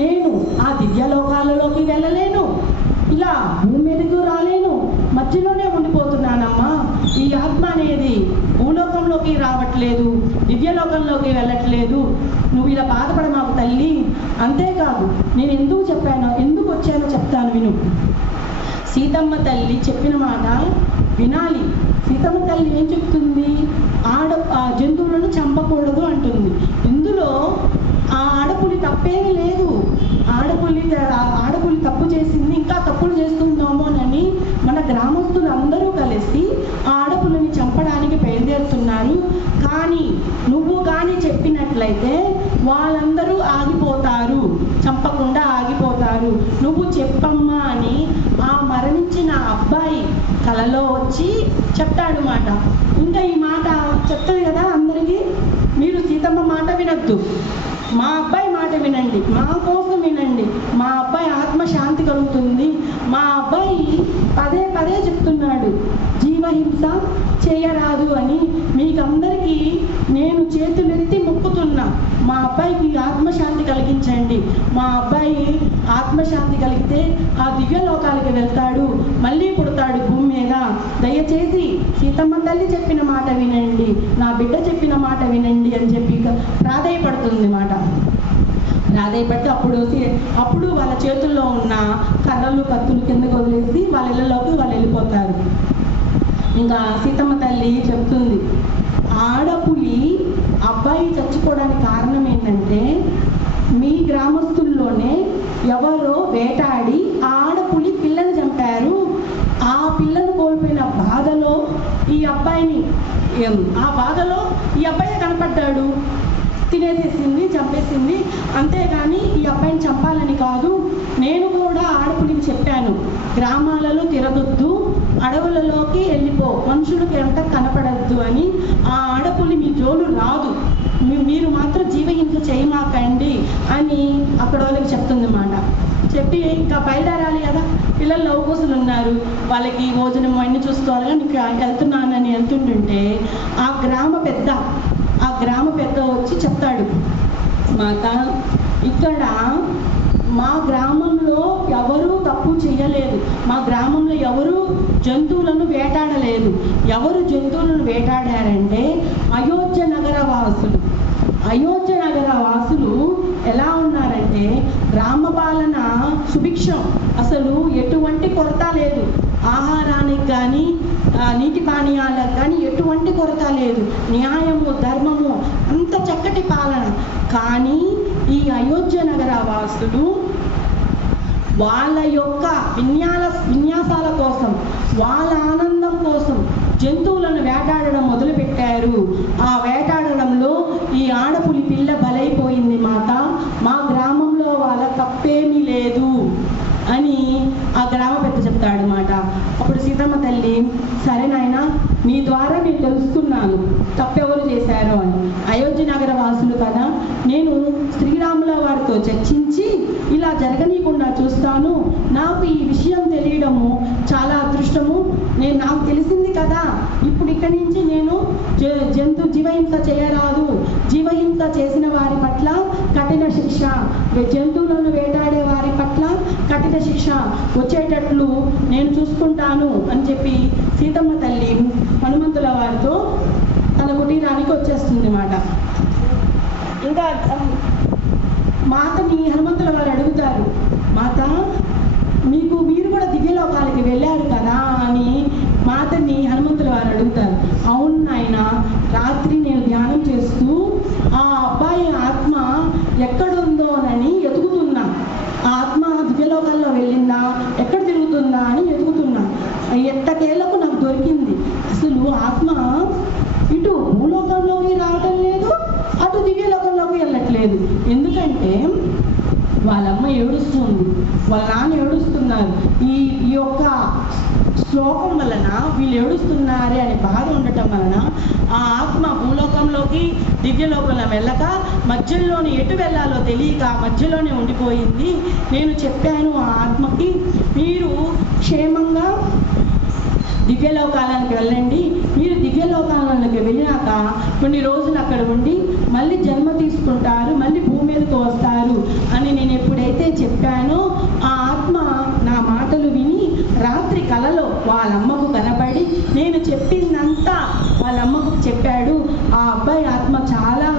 నేను ఆ దివ్యలోకాలలోకి వెళ్ళలేను, ఇలా భూమి మీదకు రాలేను, మధ్యలోనే ఉండిపోతున్నానమ్మా. ఈ ఆత్మ అనేది భూలోకంలోకి రావట్లేదు, దివ్యలోకంలోకి వెళ్ళట్లేదు. నువ్వు ఇలా బాధపడ మాకు తల్లి. అంతేకాదు నేను ఎందుకు వచ్చానో చెప్తాను విను. సీతమ్మ తల్లి చెప్పిన మాట వినాలి. సీతమ్మ తల్లి ఏం చెప్తుంది, జంతువులను చంపకూడదు అంటుంది. ఇందులో ఆ ఆడపులి తప్పేమీ లేదు. ఆడపులి తప్పు చేసింది, ఇంకా తప్పులు చేస్తుందామోనని మన గ్రామస్తులందరూ కలిసి ఆ ఆడపులిని చంపడానికి బయలుదేరుతున్నారు. కానీ నువ్వు కానీ చెప్పినట్లయితే వాళ్ళందరూ ఆగిపోతారు, చంపకుండా ఆగిపోతారు. నువ్వు చెప్పమ్మా అని ఆ మరణించిన అబ్బాయి కలలో వచ్చి చెప్తాడు మాట. ఇంకా ఈ మాట చెప్తాడు కదా అందరికీ, మీరు సీతమ్మ మాట వినొద్దు, మా అబ్బాయి మాట వినండి, మా కోసం వినండి, మా అబ్బాయి ఆత్మశాంతి కలుగుతుంది. మా అబ్బాయి పదే చెప్తున్నాడు జీవహింస చేయరాదు అని. మీకందరికీ నేను చేతులెత్తి మొక్కుతున్నా, మా అబ్బాయికి ఆత్మశాంతి కలిగించండి. మా అబ్బాయి ఆత్మశాంతి కలిగితే ఆ దివ్యలోకాలకి వెళ్తాడు, మళ్ళీ పుడతాడు భూమి మీద. దయచేసి సీతమ్మ తల్లి చెప్పిన మాట వినండి, నా బిడ్డ చెప్పిన మాట వినండి అని చెప్పి ప్రాధేయపడుతుంది మాట. ప్రాధేయపడితే అప్పుడు వాళ్ళ చేతుల్లో ఉన్న కర్రలు కత్తులు కిందకు వదిలేసి వాళ్ళ ఇళ్ళలోకి వాళ్ళు వెళ్ళిపోతారు. ఇంకా సీతమ్మ తల్లి చెప్తుంది, ఆడపులి అబ్బాయి చచ్చిపోవడానికి కారణం ఏంటంటే మీ గ్రామస్తుల్లోనే ఎవరో వేటాడి ఆడపులి పిల్లని చంపారు. ఆ పిల్లను కోల్పోయిన బాధలో ఈ అబ్బాయిని కనపడ్డాడు, తినేసేసింది, చంపేసింది. అంతేగాని ఈ అబ్బాయిని చంపాలని కాదు. నేను కూడా ఆడపులిని చెప్పాను, గ్రామాలలో తిరగొద్దు, అడవులలోకి వెళ్ళిపో, మనుషులకి ఎంత కనపడద్దు అని. ఆ ఆడపులి మీ జోలు రాదు, మీరు మాత్రం జీవహింస చేయమాకండి అని అక్కడ వాళ్ళకి చెప్తుంది మాట. చెప్పి ఇంకా బయలుదేరాలి కదా, పిల్లలు లవకోసులు ఉన్నారు, వాళ్ళకి భోజనం అన్నీ చూసుకోవాలి కానీ ఇంకా వెళ్తున్నానని వెళ్తుంటుంటే ఆ గ్రామ పెద్ద వచ్చి చెప్తాడు, మాత ఇక్కడ మా గ్రామంలో ఎవరూ తప్పు చేయలేదు, మా గ్రామంలో ఎవరు జంతువులను వేటాడలేదు. ఎవరు జంతువులను వేటాడారంటే అయోధ్య నగర వాసులు ఎలా ఉన్నారంటే గ్రామ పాలన సుభిక్షం, అసలు ఎటువంటి కొరత లేదు. ఆహారానికి కానీ నీటి పానీయాలకు కానీ ఎటువంటి కొరత లేదు, న్యాయము ధర్మము అంత చక్కటి పాలన. కానీ ఈ అయోధ్య నగర వాసులు వాళ్ళ యొక్క విన్యాసాల కోసం, వాళ్ళ ఆనందం కోసం జంతువులను వేటాడడం మొదలుపెట్టారు. ఆ వేటాడడంలో ఈ ఆడపులి పిల్ల బలైపోయింది. మాత, మా గ్రామంలో వాళ్ళ తప్పేమీ లేదు అని ఆ గ్రామ పెద్ద చెప్తాడు మాట. అప్పుడు సీతమ్మ తల్లి, సరే నాయనా, నీ ద్వారా నేను తెలుసుకున్నాను తప్పెవరు చేశారో అని. అయోధ్య నగర వాసులు కదా, నేను శ్రీరాముల వారితో చర్చించి ఇలా జరగనీయకుండా చూస్తాను. నాకు ఈ విషయం తెలియడము చాలా అదృష్టము. నాకు తెలిసింది కదా, ఇప్పుడు ఇక్కడి నుంచి నేను జీవహింస చేయరాదు. జీవహింస చేసిన వారి పట్ల కఠిన శిక్ష, జంతువులను వేటాడే వారి పట్ల కఠిన శిక్ష వచ్చేటట్లు నేను చూసుకుంటాను అని చెప్పి సీతమ్మ తల్లి హనుమంతుల వారితో తన కుటీరానికి వచ్చేస్తుంది మాట. ఇంకా మాతని హనుమంతుల వారు అడుగుతారు, మాత మీరు కూడా దివ్యలోకాలకి వెళ్ళారు కదా అని మాతని హనుమంతుల వారు అడుగుతారు. అవును నాయన, రాత్రి నేను ధ్యానం చేస్తూ ఆ అబ్బాయి ఆత్మ ఎక్కడుందోనని ఎతుకుతున్నా. ఆ ఆత్మ దివ్యలోకాల్లో వెళ్ళిందా, ఎక్కడ తిరుగుతుందా అని ఎతుకుతున్నా. ఎట్టకేళ్లకు నాకు దొరికింది. అసలు ఆత్మ ఇటు భూలోకంలోకి రావటం లేదు, అటు దివ్యలోకంలోకి వెళ్ళట్లేదు. ఎందుకంటే వాళ్ళమ్మ ఏడుస్తుంది, వాళ్ళ నాన్న ఏడుస్తున్నారు. ఈ యొక్క శ్లోకం వలన వీళ్ళు ఏడుస్తున్నారే అని బాధ ఉండటం వలన ఆ ఆత్మ భూలోకంలోకి దివ్యలోకంలో వెళ్ళక మధ్యలోనే ఎటు వెళ్ళాలో తెలియక మధ్యలోనే ఉండిపోయింది. నేను చెప్పాను ఆ ఆత్మకి, మీరు క్షేమంగా దివ్యలోకాలకు వెళ్ళండి. మీరు దివ్యలోకాలకు వెళ్ళినాక కొన్ని రోజులు అక్కడ ఉండి మళ్ళీ జన్మ తీసుకుంటారు, మళ్ళీ భూమి మీదకు వస్తారు అని నేను ఎప్పుడైతే చెప్పానో ఆ ఆత్మ నా మాటలు విని రాత్రి కలలో వాళ్ళమ్మకు కనబడి నేను చెప్పిందంతా వాళ్ళమ్మకు చెప్పాడు. ఆ అబ్బాయి ఆత్మ చాలా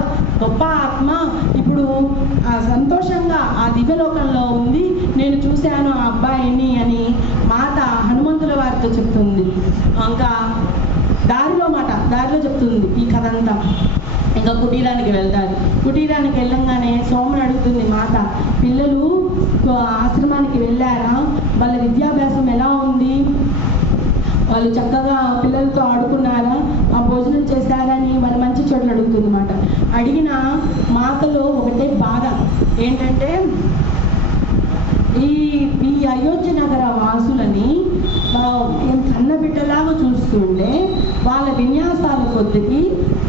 గొప్ప ఆత్మ, ఇప్పుడు సంతోషంగా ఆ దివ్యలోకంలో ఉంది, నేను చూశాను ఆ అబ్బాయిని అని మాత హనుమంతుల వారితో చెప్తుంది. ఇంకా దారిలో చెప్తుంది ఈ కథ అంతా. ఇంకా కుటీరానికి వెళ్తారు. కుటీరానికి వెళ్ళంగానే సోమను అడుగుతుంది మాత, పిల్లలు ఆశ్రమానికి వెళ్ళారా, వాళ్ళ విద్యాభ్యాసం ఎలా ఉంది, వాళ్ళు చక్కగా పిల్లలతో ఆడుకున్నారా, ఆ భోజనం చేశారని వాళ్ళ మంచి చోట్ల అడుగుతుంది అన్నమాట. అడిగిన మాతలో ఒకటే బాధ ఏంటంటే, ఈ అయోధ్య నగర వాసులని కన్న బిడ్డలాగా చూస్తుంటే వాళ్ళ విన్యాసాల కొద్దికి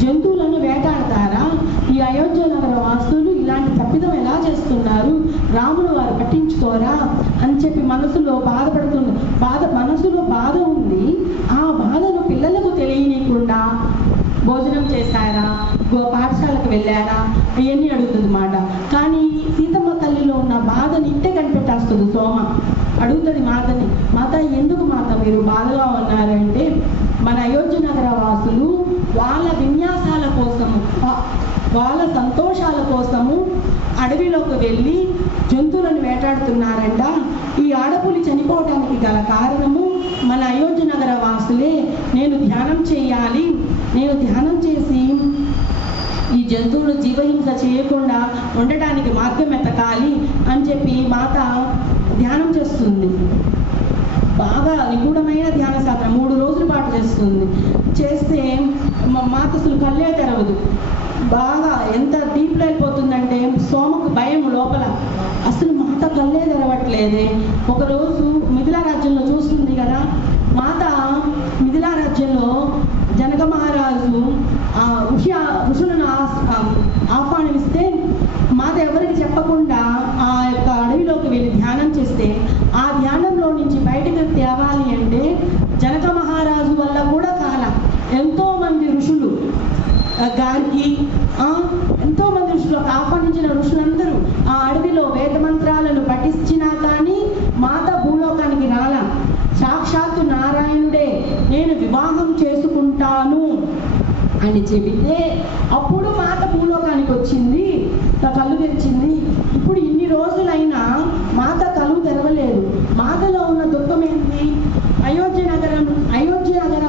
జంతువులను వేటాడతారా, ఈ అయోధ్య నగర వాసులు ఇలాంటి తప్పిదం ఎలా చేస్తున్నారు, రాముడు వారు పట్టించుకోరా అని చెప్పి మనసులో బాధపడుతుంది. మనసులో బాధ ఉంది. ఆ బాధను పిల్లలకు తెలియనీయకుండా భోజనం చేశారా, పాఠశాలకు వెళ్ళారా, ఇవన్నీ అడుగుతుంది మాట. కానీ సీతమ్మ తల్లిలో ఉన్న బాధని ఇంటే కనిపెట్టేస్తుంది సోమ. అడుగుతుంది మాతని, మాత ఎందుకు మాత మీరు బాధగా ఉన్నారంటే, మన అయోధ్య నగర వాసులు వాళ్ళ విన్యాసాల కోసము, వాళ్ళ సంతోషాల కోసము అడవిలోకి వెళ్ళి జంతువులను వేటాడుతున్నారంట. ఈ ఆడపులి చనిపోవటానికి గల కారణము మన అయోధ్య నగర వాసులే. నేను ధ్యానం చేయాలి, నేను ధ్యానం చేసి ఈ జంతువులు జీవహింస చేయకుండా ఉండటానికి మార్గం ఎతకాలి అని చెప్పి మాత ధ్యానం చేస్తుంది. బాగా నిగూఢమైన ధ్యాన సాధన 3 రోజుల పాటు చేస్తుంది. చేస్తే మాత అసలు కళ్ళే తెరవదు. బాగా ఎంత డీప్లో వెళ్ళిపోతుందంటే సోమకు భయం లోపల, అసలు మాత కళ్ళే తెరవట్లేదే. ఒకరోజు మిథిలా రాజ్యంలో చూస్తుంది కదా మాత, మిథిలా రాజ్యంలో జనక మహారాజు ఋషులను ఆహ్వానిస్తే మాత ఎవరికి చెప్పకుండా ఆ యొక్క అడవిలోకి వెళ్ళి ధ్యానం చేస్తే ఆ ధ్యానంలో నుంచి బయటకు తేవాలి అంటే జనక మహారాజు వల్ల కూడా కాల. ఎంతోమంది ఋషులు గారికి ఎంతోమంది ఋషులు ఆహ్వానించిన ఋషులందరూ ఆ అడవిలో వేద మంత్రాలను పఠించినా కానీ మాత భూలోకానికి రాలా. సాక్షాత్తు నారాయణుడే నేను వివాహం చేసుకుంటాను అని చెబితే అప్పుడు మాత భూలోకానికి వచ్చింది, కళ్ళు తెరిచింది. ఇప్పుడు ఇన్ని రోజులైనా మాత కళ్ళు తెరవలేదు. మాతలో ఉన్న దుఃఖం ఏంటి? అయోధ్య నగర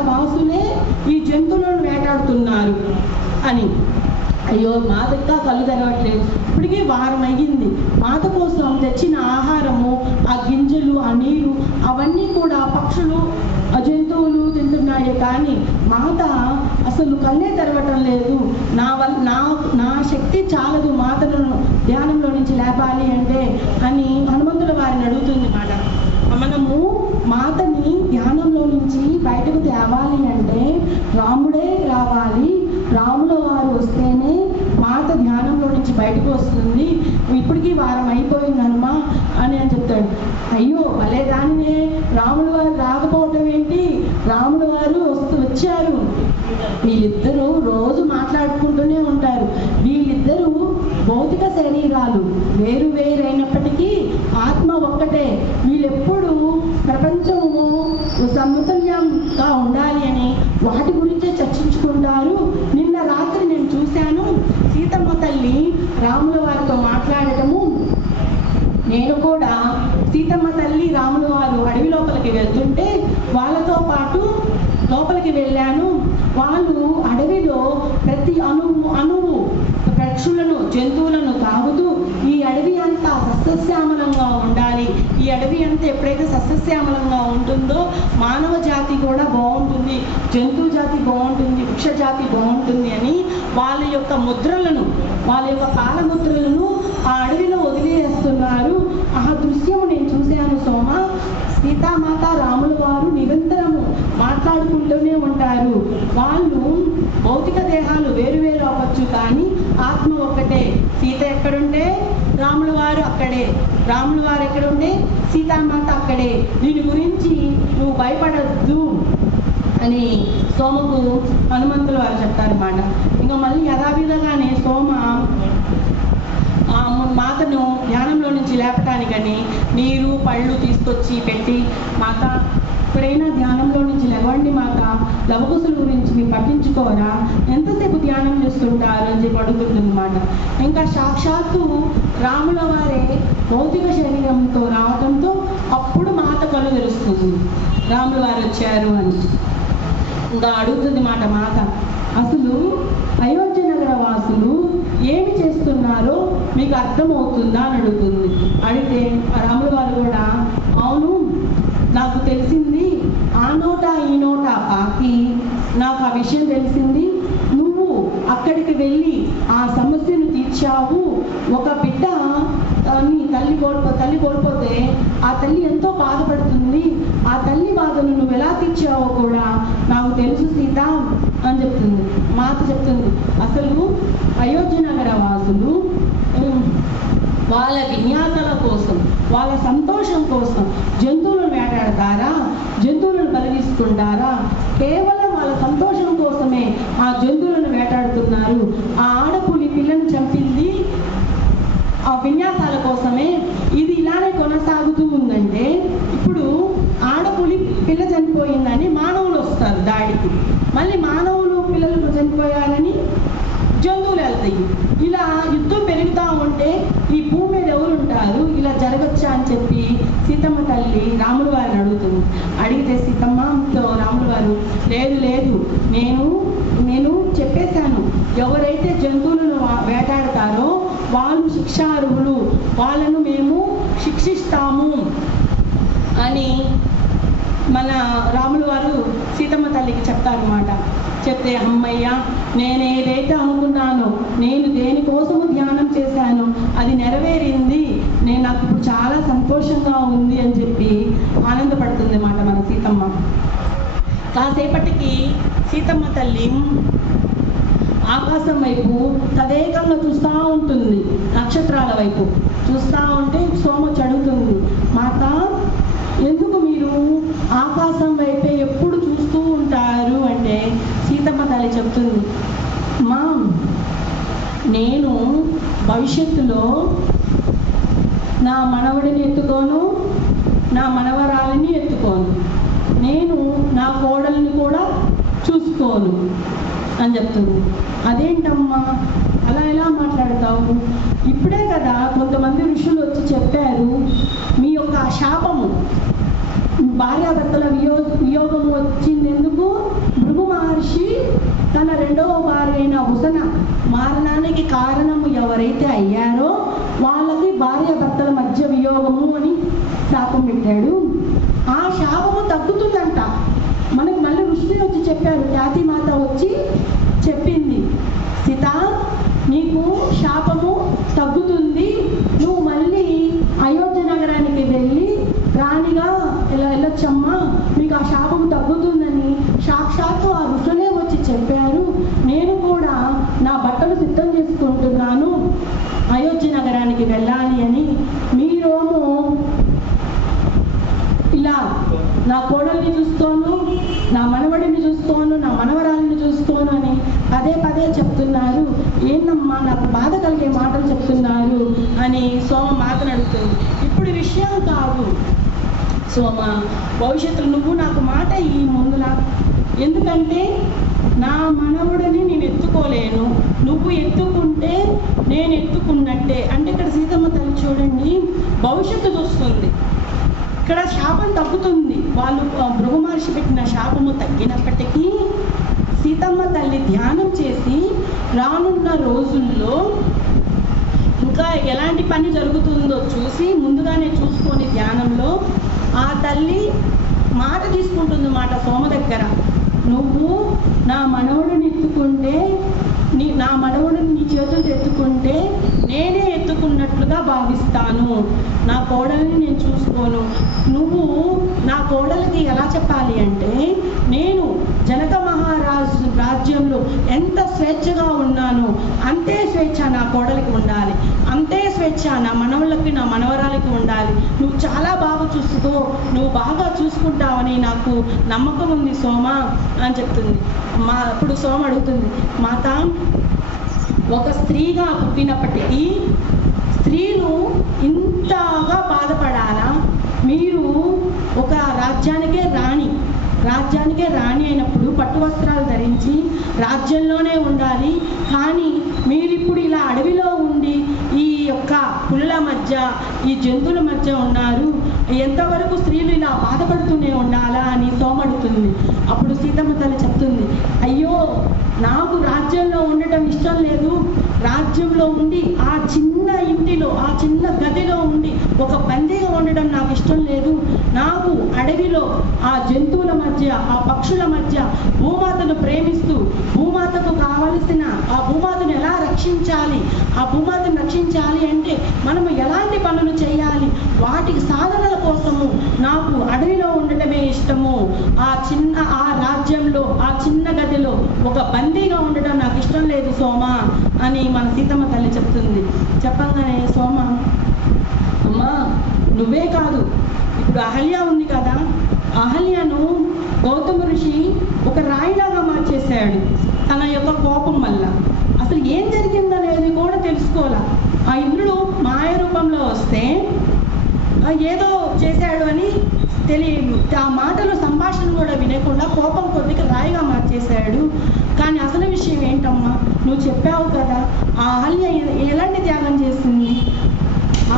అని. అయ్యో మాత ఇంకా కళ్ళు తెరవట్లేదు. ఇప్పటికీ వారం అయ్యింది. మాత కోసం తెచ్చిన ఆహారము, ఆ గింజలు, ఆ నీరు అవన్నీ కూడా పక్షులు, జంతువులు తింటున్నాయి. కానీ మాత అసలు కళ్ళే తెరవటం లేదు. నా శక్తి చాలదు మాతను ధ్యానంలో నుంచి లేపాలి అంటే అని హనుమంతుల వారిని అడుగుతుంది మాట. మనము మాతని ధ్యానంలో నుంచి బయటకు తేవాలి అంటే రాముడే రావాలి. రాముల వారు వస్తేనే మాత ధ్యానంలో నుంచి బయటకు వస్తుంది. ఇప్పటికీ వారం అయిపోయింది హనుమా అని చెప్తాడు. అయ్యో భలే దానినే, రాముల వారు రాకపోవటం ఏంటి? రాముల వారు వచ్చారు. వీళ్ళిద్దరూ రోజు మాట్లాడుకుంటూనే ఉంటారు. వీళ్ళిద్దరూ భౌతిక శరీరాలు వేరు వేరైనప్పటికీ ఆత్మ ఒక్కటే. వీళ్ళెప్పుడు ప్రపంచము సమతుల్యంగా ఉండాలి అని వాటి గురించే చర్చించుకుంటారు. నిన్న రాత్రి నేను చూశాను సీతమ్మ తల్లి రాముల వారితో మాట్లాడటము. నేను కూడా సీతమ్మ తల్లి రాముల వారు అడవి లోపలికి వెళ్తుంటే వాళ్ళతో పాటు లోపలికి వెళ్ళాను. వాళ్ళు అడవిలో ప్రతి అణువు పక్షులను, జంతువులను తాగుతూ ఈ అడవి అంతా సస్యశ్యామలంగా ఉండాలి. ఈ అడవి అంతా ఎప్పుడైతే సస్యశ్యామలంగా ఉంటుందో మానవ జాతి కూడా బాగుంటుంది, జంతు జాతి బాగుంటుంది, వృక్ష జాతి బాగుంటుంది అని వాళ్ళ యొక్క ముద్రలను, వాళ్ళ యొక్క పాలముద్రలను ఆ అడవిలో వదిలేస్తున్నారు. ఆ దృశ్యం నేను చూశాను సోమ. సీతామాత రాముల వారు నిరంతరము మాట్లాడుకుంటూనే ఉంటారు. వాళ్ళు భౌతిక దేహాలు వేరు వేరు అవ్వచ్చు కానీ ఆత్మ ఒక్కటే. సీత ఎక్కడుంటే రాముల వారు అక్కడే, రాముల వారు ఎక్కడుంటే సీతామాత అక్కడే. దీని గురించి నువ్వు భయపడద్దు అని సోమకు హనుమంతుల వారు చెప్తారన్నమాట. ఇంకా మళ్ళీ యథావిధంగానే సోమ మాతను ధ్యానంలో నుంచి లేపటానికని నీరు పళ్ళు తీసుకొచ్చి పెట్టి, మాత ఎప్పుడైనా ధ్యానంలో నుంచి లేవండి మాత, లవకుశుల గురించి మీరు పట్టించుకోరా, ఎంతసేపు ధ్యానం చేస్తుంటారు అని చెప్పి అడుగుతుందన్నమాట. ఇంకా సాక్షాత్తు రాముల వారే భౌతిక శరీరంతో రావడంతో అప్పుడు మాత కళ్ళు తెలుస్తుంది రాముల వారు వచ్చారు అని. ఇంకా అడుగుతుంది మాట మాత, అసలు అయోధ్య నగర వాసులు ఏమి చేస్తున్నారో మీకు అర్థమవుతుందా అని అడుగుతుంది. అడిగితే రాముల వారు కూడా అవును నాకు తెలిసింది, ఆ నోట ఈ నోట పాకి నాకు ఆ విషయం తెలిసింది. నువ్వు అక్కడికి వెళ్ళి ఆ సమస్యను తీర్చావు. ఒక బిడ్డ తల్లి కోల్పోతే ఆ తల్లి ఎంతో బాధపడుతుంది. ఆ తల్లి బాధను నువ్వు ఎలా తీర్చావో కూడా నాకు తెలుసు సీత అని చెప్తుంది. మాత చెప్తుంది, అసలు అయోధ్య నగర వాసులు వాళ్ళ విన్యాసాల కోసం, వాళ్ళ సంతోషం కోసం జంతువులను వేటాడతారా, జంతువులను బలి తీసుకుంటారా? కేవలం వాళ్ళ సంతోషం కోసమే ఆ జంతువులను వేటాడుతున్నారు. ఆ ఆడపులి పిల్లను చంపింది ఆ విన్యాసాల కోసమే. ఇది ఇలానే కొనసాగుతూ ఉందంటే ఇప్పుడు ఆడపులి పిల్ల చనిపోయిందని మానవులు వస్తారు దాడికి, మళ్ళీ మానవులు పిల్లలు చనిపోయారని జంతువులు వెళ్తాయి. ఇలా యుద్ధం పెరుగుతూ ఉంటే ఈ భూమి మీద ఎవరు ఉంటారు? ఇలా జరగచ్చా అని చెప్పి సీతమ్మ తల్లి రాముల వారిని అడుగుతుంది. అడిగితే సీతమ్మతో రాముల వారు లేదు లేదు, నేను చెప్పేశాను, ఎవరైతే జంతువులను వేటాడతారో వాళ్ళు శిక్షార్హులు, వాళ్ళను మేము శిక్షిస్తాము అని మన రాముల వారు సీతమ్మ తల్లికి చెప్తారన్నమాట. చెప్తే అమ్మయ్య, నేను ఏదైతే అనుకున్నానో, నేను దేనికోసము ధ్యానం చేశానో అది నెరవేరింది, నాకు ఇప్పుడు చాలా సంతోషంగా ఉంది అని చెప్పి ఆనందపడుతుంది అన్నమాట మన సీతమ్మ. కాసేపటికి సీతమ్మ తల్లి ఆకాశం వైపు తదేకంగా చూస్తూ ఉంటుంది, నక్షత్రాల వైపు చూస్తూ ఉంటే సోమ చదువుతుంది, మాత ఎందుకు మీరు ఆకాశం వైపే ఎప్పుడు చూస్తూ ఉంటారు అంటే సీతమ్మ తల్లి చెప్తుంది, మా నేను భవిష్యత్తులో నా మనవడిని ఎత్తుకోను, నా మనవరాలిని ఎత్తుకోను, నేను నా కోడల్ని కూడా చూసుకోను అని చెప్తుంది. అదేంటమ్మా అలా ఎలా మాట్లాడతావు? ఇప్పుడే కదా కొంతమంది ఋషులు వచ్చి చెప్పారు, మీ యొక్క శాపము భార్యాభర్తల వియోగం వచ్చింది ఎందుకు? భృగు మహర్షి తన రెండవ భార్య అయిన ఉసన శాపానికి కారణము ఎవరైతే అయ్యారో వాళ్ళకి భార్యాభర్తల మధ్య వియోగము అని శాపం పెట్టాడు. ఆ శాపము తగ్గుతుందంట. మనకు మళ్ళీ ఋషులు వచ్చి చెప్పారు, ఖ్యాతిమాత వచ్చి చెప్పింది, సీత నీకు శాపము తగ్గుతుంది, నువ్వు మళ్ళీ అయోధ్య నగరానికి వెళ్ళి రాణిగా వెళ్ళొచ్చమ్మా, మీకు ఆ శాపము తగ్గుతుందని సాక్షాత్తు ఆ ఋషులే వచ్చి చెప్పారు. నేను కూడా నా బట్టలు సిద్ధం చేసుకుంటున్నాను అయోధ్య నగరానికి వెళ్ళాలి అని. మీరేమో ఇలా నా కోడల్ని చూసుకోను, నా మనవడిని చూసుకోను, నా మనవరాలిని చూసుకోను అని పదే పదే చెప్తున్నారు. ఏంటమ్మా నాకు బాధ కలిగే మాటలు చెప్తున్నారు అని సోమ మాట్లాడుతుంది. ఇప్పుడు విషయం కాదు సోమ, భవిష్యత్తులో నువ్వు నాకు మాట ఈ ముందులా, ఎందుకంటే నా మనవుడిని నేను ఎత్తుకోలేను, నువ్వు ఎత్తుకుంటే నేను ఎత్తుకున్నట్టే. అంటే ఇక్కడ సీతమ్మ తల్లి చూడండి భవిష్యత్తు చూస్తుంది. ఇక్కడ శాపం తగ్గుతుంది, వాళ్ళు భృగు మహర్షి పెట్టిన శాపము తగ్గినప్పటికీ సీతమ్మ తల్లి ధ్యానం చేసి రానున్న రోజుల్లో ఇంకా ఎలాంటి పని జరుగుతుందో చూసి ముందుగానే చూసుకొని ధ్యానంలో ఆ తల్లి మాట తీసుకుంటుంది మాట సోమ దగ్గర, నువ్వు నా మనవుడిని ఎత్తుకుంటే నా మనవుడిని నీ చేతులతో ఎత్తుకుంటే నేనే ఎత్తుకున్నట్లుగా భావిస్తాను, నా కోడలిని నేను చూసుకోను. నువ్వు నా కోడలికి ఎలా చెప్పాలి అంటే, నేను జనక మహారాజు రాజ్యంలో ఎంత స్వేచ్ఛగా ఉన్నానో అంతే స్వేచ్ఛ నా కోడలికి ఉండాలి, అంతే స్వేచ్ఛ నా మనవళ్ళకి నా మనవరాలకి ఉండాలి. నువ్వు చాలా బాగా చూసుకో, నువ్వు బాగా చూసుకుంటావని నాకు నమ్మకం ఉంది సోమ అని చెప్తుంది. అప్పుడు సోమ అడుగుతుంది, మాత ఒక స్త్రీగా పుట్టినప్పటికీ స్త్రీలు ఇంతగా బాధపడాలా? మీరు ఒక రాజ్యానికే రాణి అయినప్పుడు పట్టు వస్త్రాలు ధరించి రాజ్యంలోనే ఉండాలి. కానీ మీరిప్పుడు ఇలా అడవిలో ఉండి ఈ యొక్క పులుల మధ్య ఈ జంతువుల మధ్య ఉన్నారు, ఎంతవరకు స్త్రీలు ఇలా బాధపడుతూనే ఉండాలా అని సోమడుతుంది. అప్పుడు సీతమ్మ తల్లి చెప్తుంది, అయ్యో నాకు రాజ్యంలో ఉండటం ఇష్టం లేదు, రాజ్యంలో ఉండి ఆ చిన్న ఇంటిలో ఆ చిన్న గదిలో ఉండి ఒక బందీగా ఉండడం నాకు ఇష్టం లేదు. నాకు అడవిలో ఆ జంతువుల మధ్య ఆ పక్షుల మధ్య భూమాతను ప్రేమిస్తూ భూమాతకు కావలసిన ఆ భూమాతను ఎలా రక్షించాలి, ఆ భూమాతను రక్షించాలి అంటే మనము ఎలాంటి పనులు చేయాలి, వాటికి సాధనల కోసము నాకు అడవిలో ఉండటమే ఇష్టము, ఆ రాజ్యంలో ఆ చిన్న గదిలో ఒక బందీగా ఉండడం నాకు ఇష్టం లేదు సోమ అని మన సీతమ్మ తల్లి చెప్తుంది. చెప్పంగానే సోమ, అమ్మా నువ్వే కాదు, ఇప్పుడు అహల్య ఉంది కదా, అహల్యను గౌతమ ఋషి ఒక రాయిలాగా మార్చేశాడు తన యొక్క కోపం వల్ల. అసలు ఏం జరిగిందనేది కూడా తెలుసుకోవాల. ఆ ఇంద్రుడు మాయ రూపంలో వస్తే ఏదో చేశాడు అని తెలియదు, ఆ మాటలు సంభాషణ కూడా వినకుండా కోపం కొద్దిగా రాయిగా మార్చేశాడు. కానీ అసలు విషయం ఏంటమ్మా, నువ్వు చెప్పావు కదా ఆ అహల్య ఎలాంటి త్యాగం చేసింది?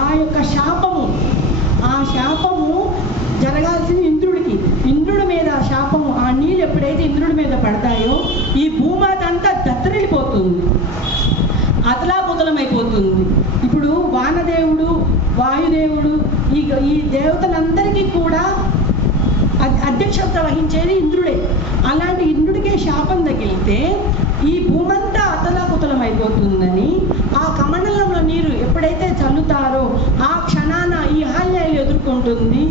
ఆ యొక్క శాపము జరగాల్సింది ఇంద్రుడి మీద శాపము, ఆ నీళ్ళు ఎప్పుడైతే ఇంద్రుడి మీద పడతాయో ఈ భూమాత అంతా దత్తరిల్లిపోతుంది, అతలాకుతలమైపోతుంది. ఇప్పుడు వానదేవుడు వాయుదేవుడు ఈ దేవతలందరికీ కూడా అధ్యక్షత వహించేది ఇంద్రుడే. అలాంటి ఇంద్రుడికే శాపం తగిలితే ఈ భూమంతా అతలాకుతలమైపోతుందని ఆ కమండలంలో నీరు ఎప్పుడైతే చల్లుతారో ఆ క్షణాన ఈ అహల్యలు ఎదుర్కొంటుంది.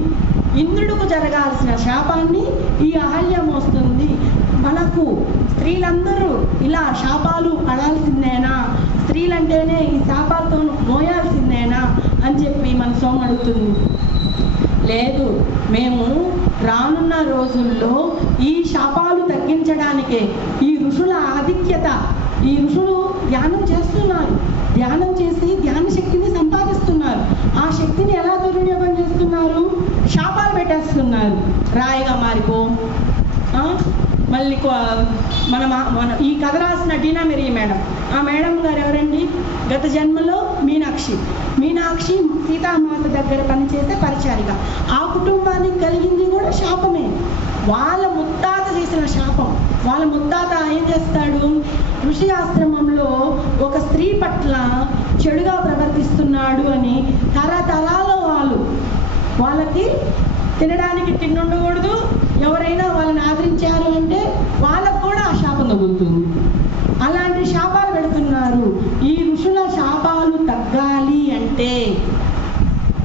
ఇంద్రుడికి జరగాల్సిన శాపాన్ని ఈ అహల్య మోస్తుంది. మనకు స్త్రీలందరూ ఇలా శాపాలు పడాల్సిందేనా, స్త్రీలంటేనే ఈ శాపాలతో మోయాల్సిందేనా అని చెప్పి మన సోమ అడుగుతుంది. లేదు, మేము రానున్న రోజుల్లో ఈ శాపాలు తగ్గించడానికే ఈ ఋషుల ఆధిక్యత, ఈ ఋషులు ధ్యానం చేస్తున్నారు, ధ్యానం చేసి ధ్యాన శక్తిని సంపాదిస్తున్నారు. ఆ శక్తిని ఎలా దుర్వినియోగం చేస్తున్నారు? శాపాలు పెట్టేస్తున్నారు, రాయిగా మారిపో. మళ్ళీ మన ఈ కథ రాసిన డీనా మెరీ మేడం, ఆ మేడం గారు ఎవరండి? గత జన్మలో మీనాక్షి సీతామాత దగ్గర పనిచేసే పరిచారిక. ఆ కుటుంబానికి కలిగింది కూడా శాపమే, వాళ్ళ ముత్తాత చేసిన శాపం. వాళ్ళ ముత్తాత ఏం చేస్తాడు, ఋషి ఆశ్రమంలో ఒక స్త్రీ పట్ల చెడుగా ప్రవర్తిస్తున్నాడు అని తరతరాల వాళ్ళకి తినడానికి తిండి ఉండకూడదు, ఎవరైనా వాళ్ళని ఆదరించారు అంటే వాళ్ళకు కూడా ఆ శాపం తగులుతుంది. అలాంటి శాపాలు పెడుతున్నారు. ఈ ఋషుల శాపాలు తగ్గాలి అంటే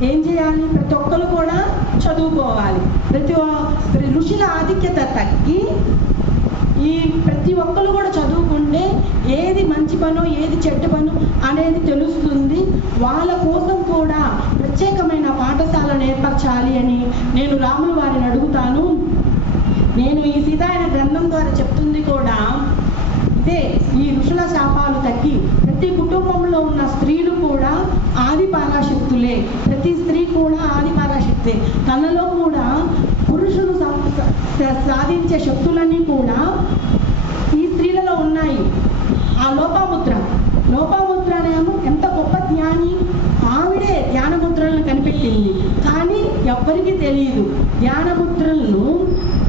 ఏం చేయాలి? ప్రతి ఒక్కరు కూడా చదువుకోవాలి. ఋషుల ఆధిక్యత తగ్గి ప్రతి ఒక్కరు కూడా చదువుకుంటే ఏది మంచి పనో ఏది చెడ్డ పనో అనేది తెలుస్తుంది. వాళ్ళ కోసం కూడా ప్రత్యేకమైన పాఠశాలను ఏర్పరచాలి అని నేను రాముల వారిని అడుగుతాను. నేను ఈ సీతాయన గ్రంథం ద్వారా చెప్తుంది కూడా ఇదే. ఈ ఋషుల శాపాలు తగ్గి ప్రతి కుటుంబంలో ఉన్న స్త్రీలు కూడా ఆది పరాశక్తులే. ప్రతి స్త్రీ కూడా ఆది పరాశక్తే. తనలో కూడా పురుషులు సాధించే శక్తులన్నీ కూడా ఈ స్త్రీలలో ఉన్నాయి. ఆ లోపాముద్ర అనేమో ఎంత గొప్ప జ్ఞాని, ఆవిడే ధ్యానముద్రలను కనిపెట్టింది. కానీ ఎవ్వరికీ తెలియదు. ధ్యానముద్రలను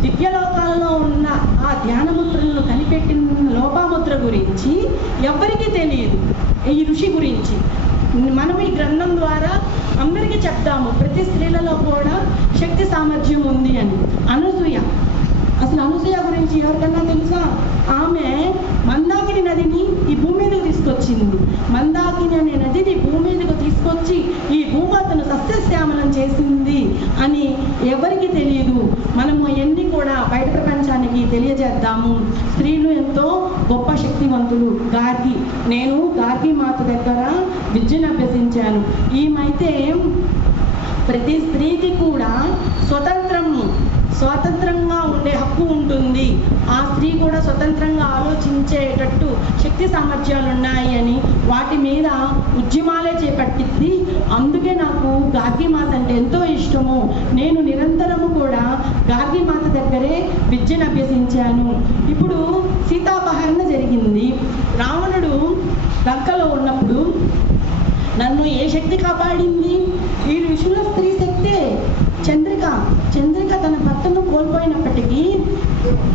దివ్యలోకాలలో ఉన్న ఆ ధ్యానముద్రలను కనిపెట్టిన లోపాముద్ర గురించి ఎవ్వరికీ తెలియదు. ఈ ఋషి గురించి మనం ఈ గ్రంథం ద్వారా అందరికీ చెప్తాము. ప్రతి స్త్రీలలో కూడా శక్తి సామర్థ్యం ఉంది అని. అసలు అనసూయ గురించి ఎవరికన్నా తెలుసా? ఆమె మందాకిని నదిని ఈ భూమి మీదకు తీసుకొచ్చింది. మందాకిని అనే నదిని భూమి మీదకు తీసుకొచ్చి ఈ భూమాతను సస్యశ్యామలం చేసింది అని ఎవరికి తెలియదు. మనము ఎన్ని కూడా బయట ప్రపంచానికి తెలియజేద్దాము. స్త్రీలు ఎంతో గొప్ప శక్తివంతులు. నేను గార్గి మాత దగ్గర విద్యను అభ్యసించాను. ఈమైతే ప్రతి స్త్రీకి కూడా స్వతంత్రంగా ఉండే హక్కు ఉంటుంది. ఆ స్త్రీ కూడా స్వతంత్రంగా ఆలోచించేటట్టు శక్తి సామర్థ్యాలు ఉన్నాయి అని వాటి మీద ఉద్యమాలే చేపట్టింది. అందుకే నాకు గార్గిమాత అంటే ఎంతో ఇష్టము. నేను నిరంతరము కూడా గార్గిమాత దగ్గరే విద్యను అభ్యసించాను. ఇప్పుడు సీతాపహరణ జరిగింది. రావణుడు లంకలో ఉన్నప్పుడు నన్ను ఏ శక్తి కాపాడింది? ఈ ఋషుల స్త్రీ శక్తే. చంద్రిక తన భర్తను కోల్పోయినప్పటికీ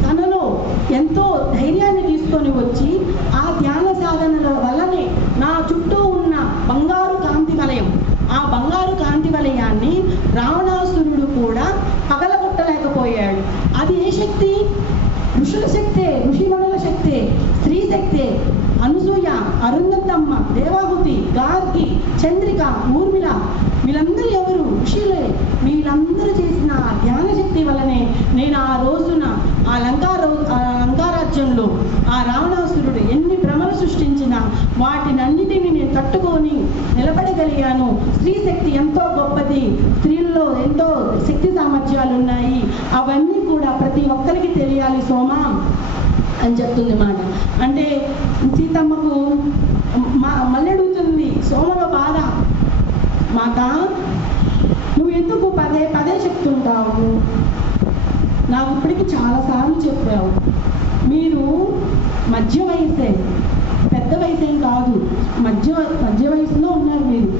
తనలో ఎంతో ధైర్యాన్ని తీసుకొని వచ్చి ఆ ధ్యాన సాధనల వల్లనే నా చుట్టూ ఉన్న బంగారు కాంతి వలయాన్ని రావణాసురుడు కూడా పగలగొట్టలేకపోయాడు. అది ఏ శక్తి? ఋషుల శక్తే, ఋషిమణుల శక్తే, స్త్రీ శక్తే. అనసూయ, అరుంధతమ్మ, దేవాహుతి, గార్గి, చంద్రిక, ఊర్మిళ వీళ్ళందరూ ఎవరు? ఋషులే. వీళ్ళందరూ చేసిన ధ్యాన శక్తి వల్లనే నేను ఆ రోజున ఆ లంకారాజ్యంలో ఆ రావణాసురుడు ఎన్ని భ్రమలు సృష్టించినా వాటినన్నిటిని నేను తట్టుకొని నిలబడగలిగాను. స్త్రీ శక్తి ఎంతో గొప్పది. స్త్రీల్లో ఎంతో శక్తి సామర్థ్యాలు ఉన్నాయి. అవన్నీ కూడా ప్రతి ఒక్కరికి తెలియాలి సోమా అని చెప్తుంది మాట. అంటే సీతమ్మకు మళ్ళీ అడుగుతుంది సోమలో బాధ. మాత, నువ్వు ఎందుకు పదే చెప్తుంటావు? నాకు ఇప్పటికీ చాలాసార్లు చెప్పావు. మీరు మధ్య వయసే, పెద్ద వయసేం కాదు, మధ్య వయసులో ఉన్నారు. మీరు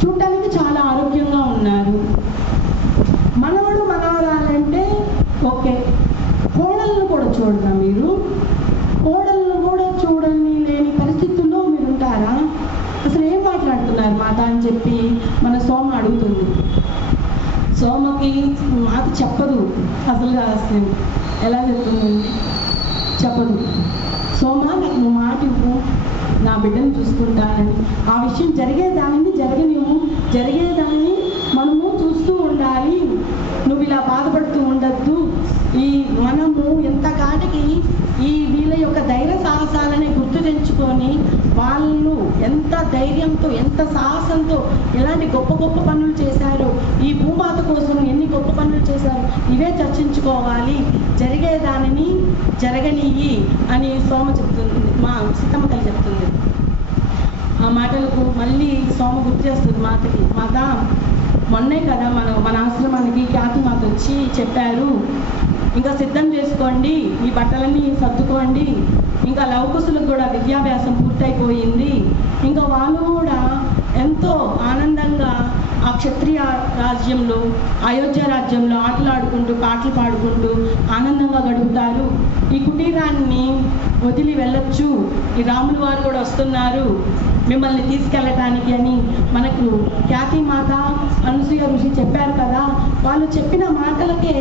చూడటానికి చాలా ఆరోగ్యంగా ఉన్నారు. మనవరాలంటే ఓకే, కోడలను కూడా చూడరా? మీరు కోడలను కూడా చూడని లేని పరిస్థితుల్లో మీరు ఉంటారా? అసలు ఏం మాట్లాడుతున్నారు మాత అని చెప్పి మన సోమ అడుగుతుంది. సోమకి మాట చెప్పదు. అసలు ఎలా చెప్తుంది? చెప్పదు. సోమ, నాకు నువ్వు మాట ఇవ్వు, నా బిడ్డను చూసుకుంటానని. ఆ విషయం జరిగేదాన్ని జరిగేదాన్ని మనము చూస్తూ ఉండాలి. నువ్వు ఇలా బాధపడుతూ ఉండద్దు. మనము ఎంతకాటికి వీళ్ళ యొక్క ధైర్య సాహసాలని గుర్తు తెచ్చుకొని వాళ్ళు ఎంత ధైర్యంతో ఎంత సాహసంతో ఎలాంటి గొప్ప పనులు చేశారు, ఈ భూమాత కోసం ఎన్ని గొప్ప పనులు చేశారు, ఇవే చర్చించుకోవాలి. జరిగేదానిని జరగనియ్యి అని సోమ చెప్తుంది, మా సీతమ్మ తల్లి చెప్తుంది. ఆ మాటలకు మళ్ళీ సోమ గుర్తు చేస్తుంది మాతకి. మాత, మొన్నే కదా మన ఆశ్రమానికి ఖ్యాతి మాత వచ్చి చెప్పారు, ఇంకా సిద్ధం చేసుకోండి, ఈ బట్టలన్నీ సర్దుకోండి. ఇంకా లవకుశులకు కూడా విద్యాభ్యాసం పూర్తయిపోయింది. ఇంకా వాళ్ళు కూడా ఎంతో ఆనందంగా ఆ క్షత్రియ రాజ్యంలో, అయోధ్య రాజ్యంలో ఆటలాడుకుంటూ పాటలు పాడుకుంటూ ఆనందంగా గడుపుతారు. ఈ కుటీరాన్ని వదిలి వెళ్ళొచ్చు, ఈ రాముల వారు కూడా వస్తున్నారు మిమ్మల్ని తీసుకెళ్ళటానికి అని మనకు ఖ్యాతి మాత అనసూయ ఋషి చెప్పారు కదా. వాళ్ళు చెప్పిన మాటలకే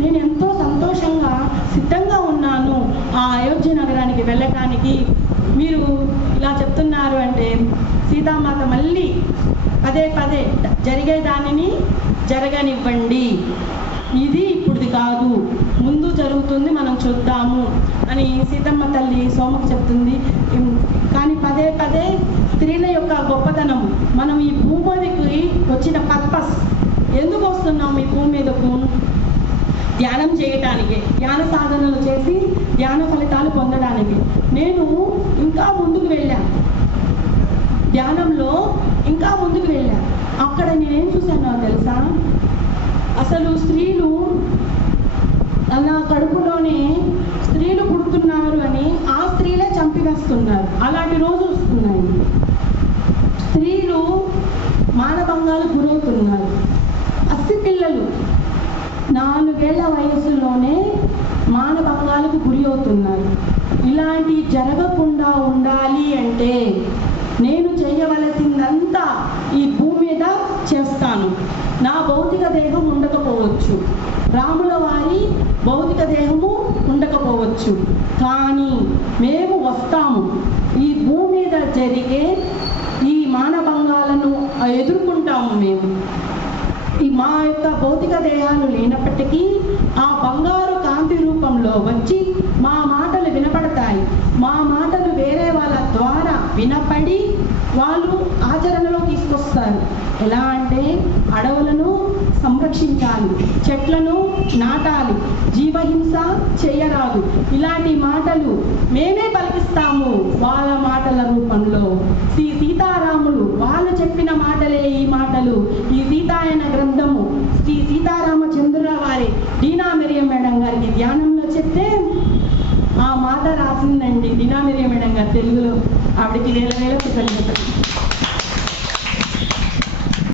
నేను ఎంతో సంతోషంగా సిద్ధంగా ఉన్నాను ఆ అయోధ్య నగరానికి వెళ్ళటానికి. మీరు ఇలా చెప్తున్నారు అంటే సీతామాత మళ్ళీ పదే పదే జరిగే దానిని జరగనివ్వండి, ఇది ఇప్పుడుది కాదు, ముందు జరుగుతుంది, మనం చూద్దాము అని సీతమ్మ తల్లి సోమకు చెప్తుంది. కానీ పదే పదే స్త్రీల యొక్క గొప్పతనం, మనం ఈ భూమి మీదకి వచ్చిన పర్పస్, ఎందుకు వస్తున్నాం ఈ భూమి మీదకు? ధ్యానం చేయటానికి, ధ్యాన సాధనలు చేసి ధ్యాన ఫలితాలు పొందడానికి. నేను ఇంకా ముందుకు వెళ్ళాను, ధ్యానంలో ఇంకా ముందుకు వెళ్ళాను. అక్కడ నేనేం చూశానో తెలుసా? అసలు స్త్రీలు నా కడుపులోనే స్త్రీలు పుడుతున్నారు అని ఆ స్త్రీలే చంపివేస్తున్నారు. అలాంటి రోజు వస్తున్నాయి. స్త్రీలు మానభంగాలకు గురవుతున్నారు. పసిపిల్లలు 4 ఏళ్ల వయసులోనే మానభంగాలకు గురి అవుతున్నారు. ఇలాంటి జరగకుండా ఉండాలి అంటే నేను చేయవలసిందంతా ఈ భూమి మీద చేస్తాను. నా భౌతిక దేహం ఉండకపోవచ్చు, రాముల వారి భౌతిక దేహము ఉండకపోవచ్చు, కానీ మేము వస్తాము. ఈ భూమి మీద జరిగే ఈ మానభంగాలను ఎదుర్కొంటాము. మేము మా యొక్క భౌతిక దేహాలు లేనప్పటికీ ఆ బంగారు కాంతి రూపంలో వచ్చి మా మాటలు వినపడతాయి. మా మాటలు వేరే వాళ్ళ ద్వారా వినపడి వాళ్ళు ఆచరణలో తీసుకొస్తారు. ఎలా అంటే అడవులను సంరక్షించాలి, చెట్లను నాటాలి, జీవహింస చేయరాదు, ఇలాంటి మాటలు మేమే పలికిస్తాము వాళ్ళ మాటల రూపంలో. సీతారాములు వాళ్ళు చెప్పిన మాటలే ఈ మాటలు. ఈ సీతాయన గ్రంథము శ్రీ సీతారామచంద్రరావు వారి డీనా మెరియం మేడం గారికి ధ్యానంలో చెప్తే ఆ మాట రాసిందండి డీనా మెరియం మేడం గారు తెలుగులో. ఆవిడకి వేల పుస్తకాలు చెప్పారు.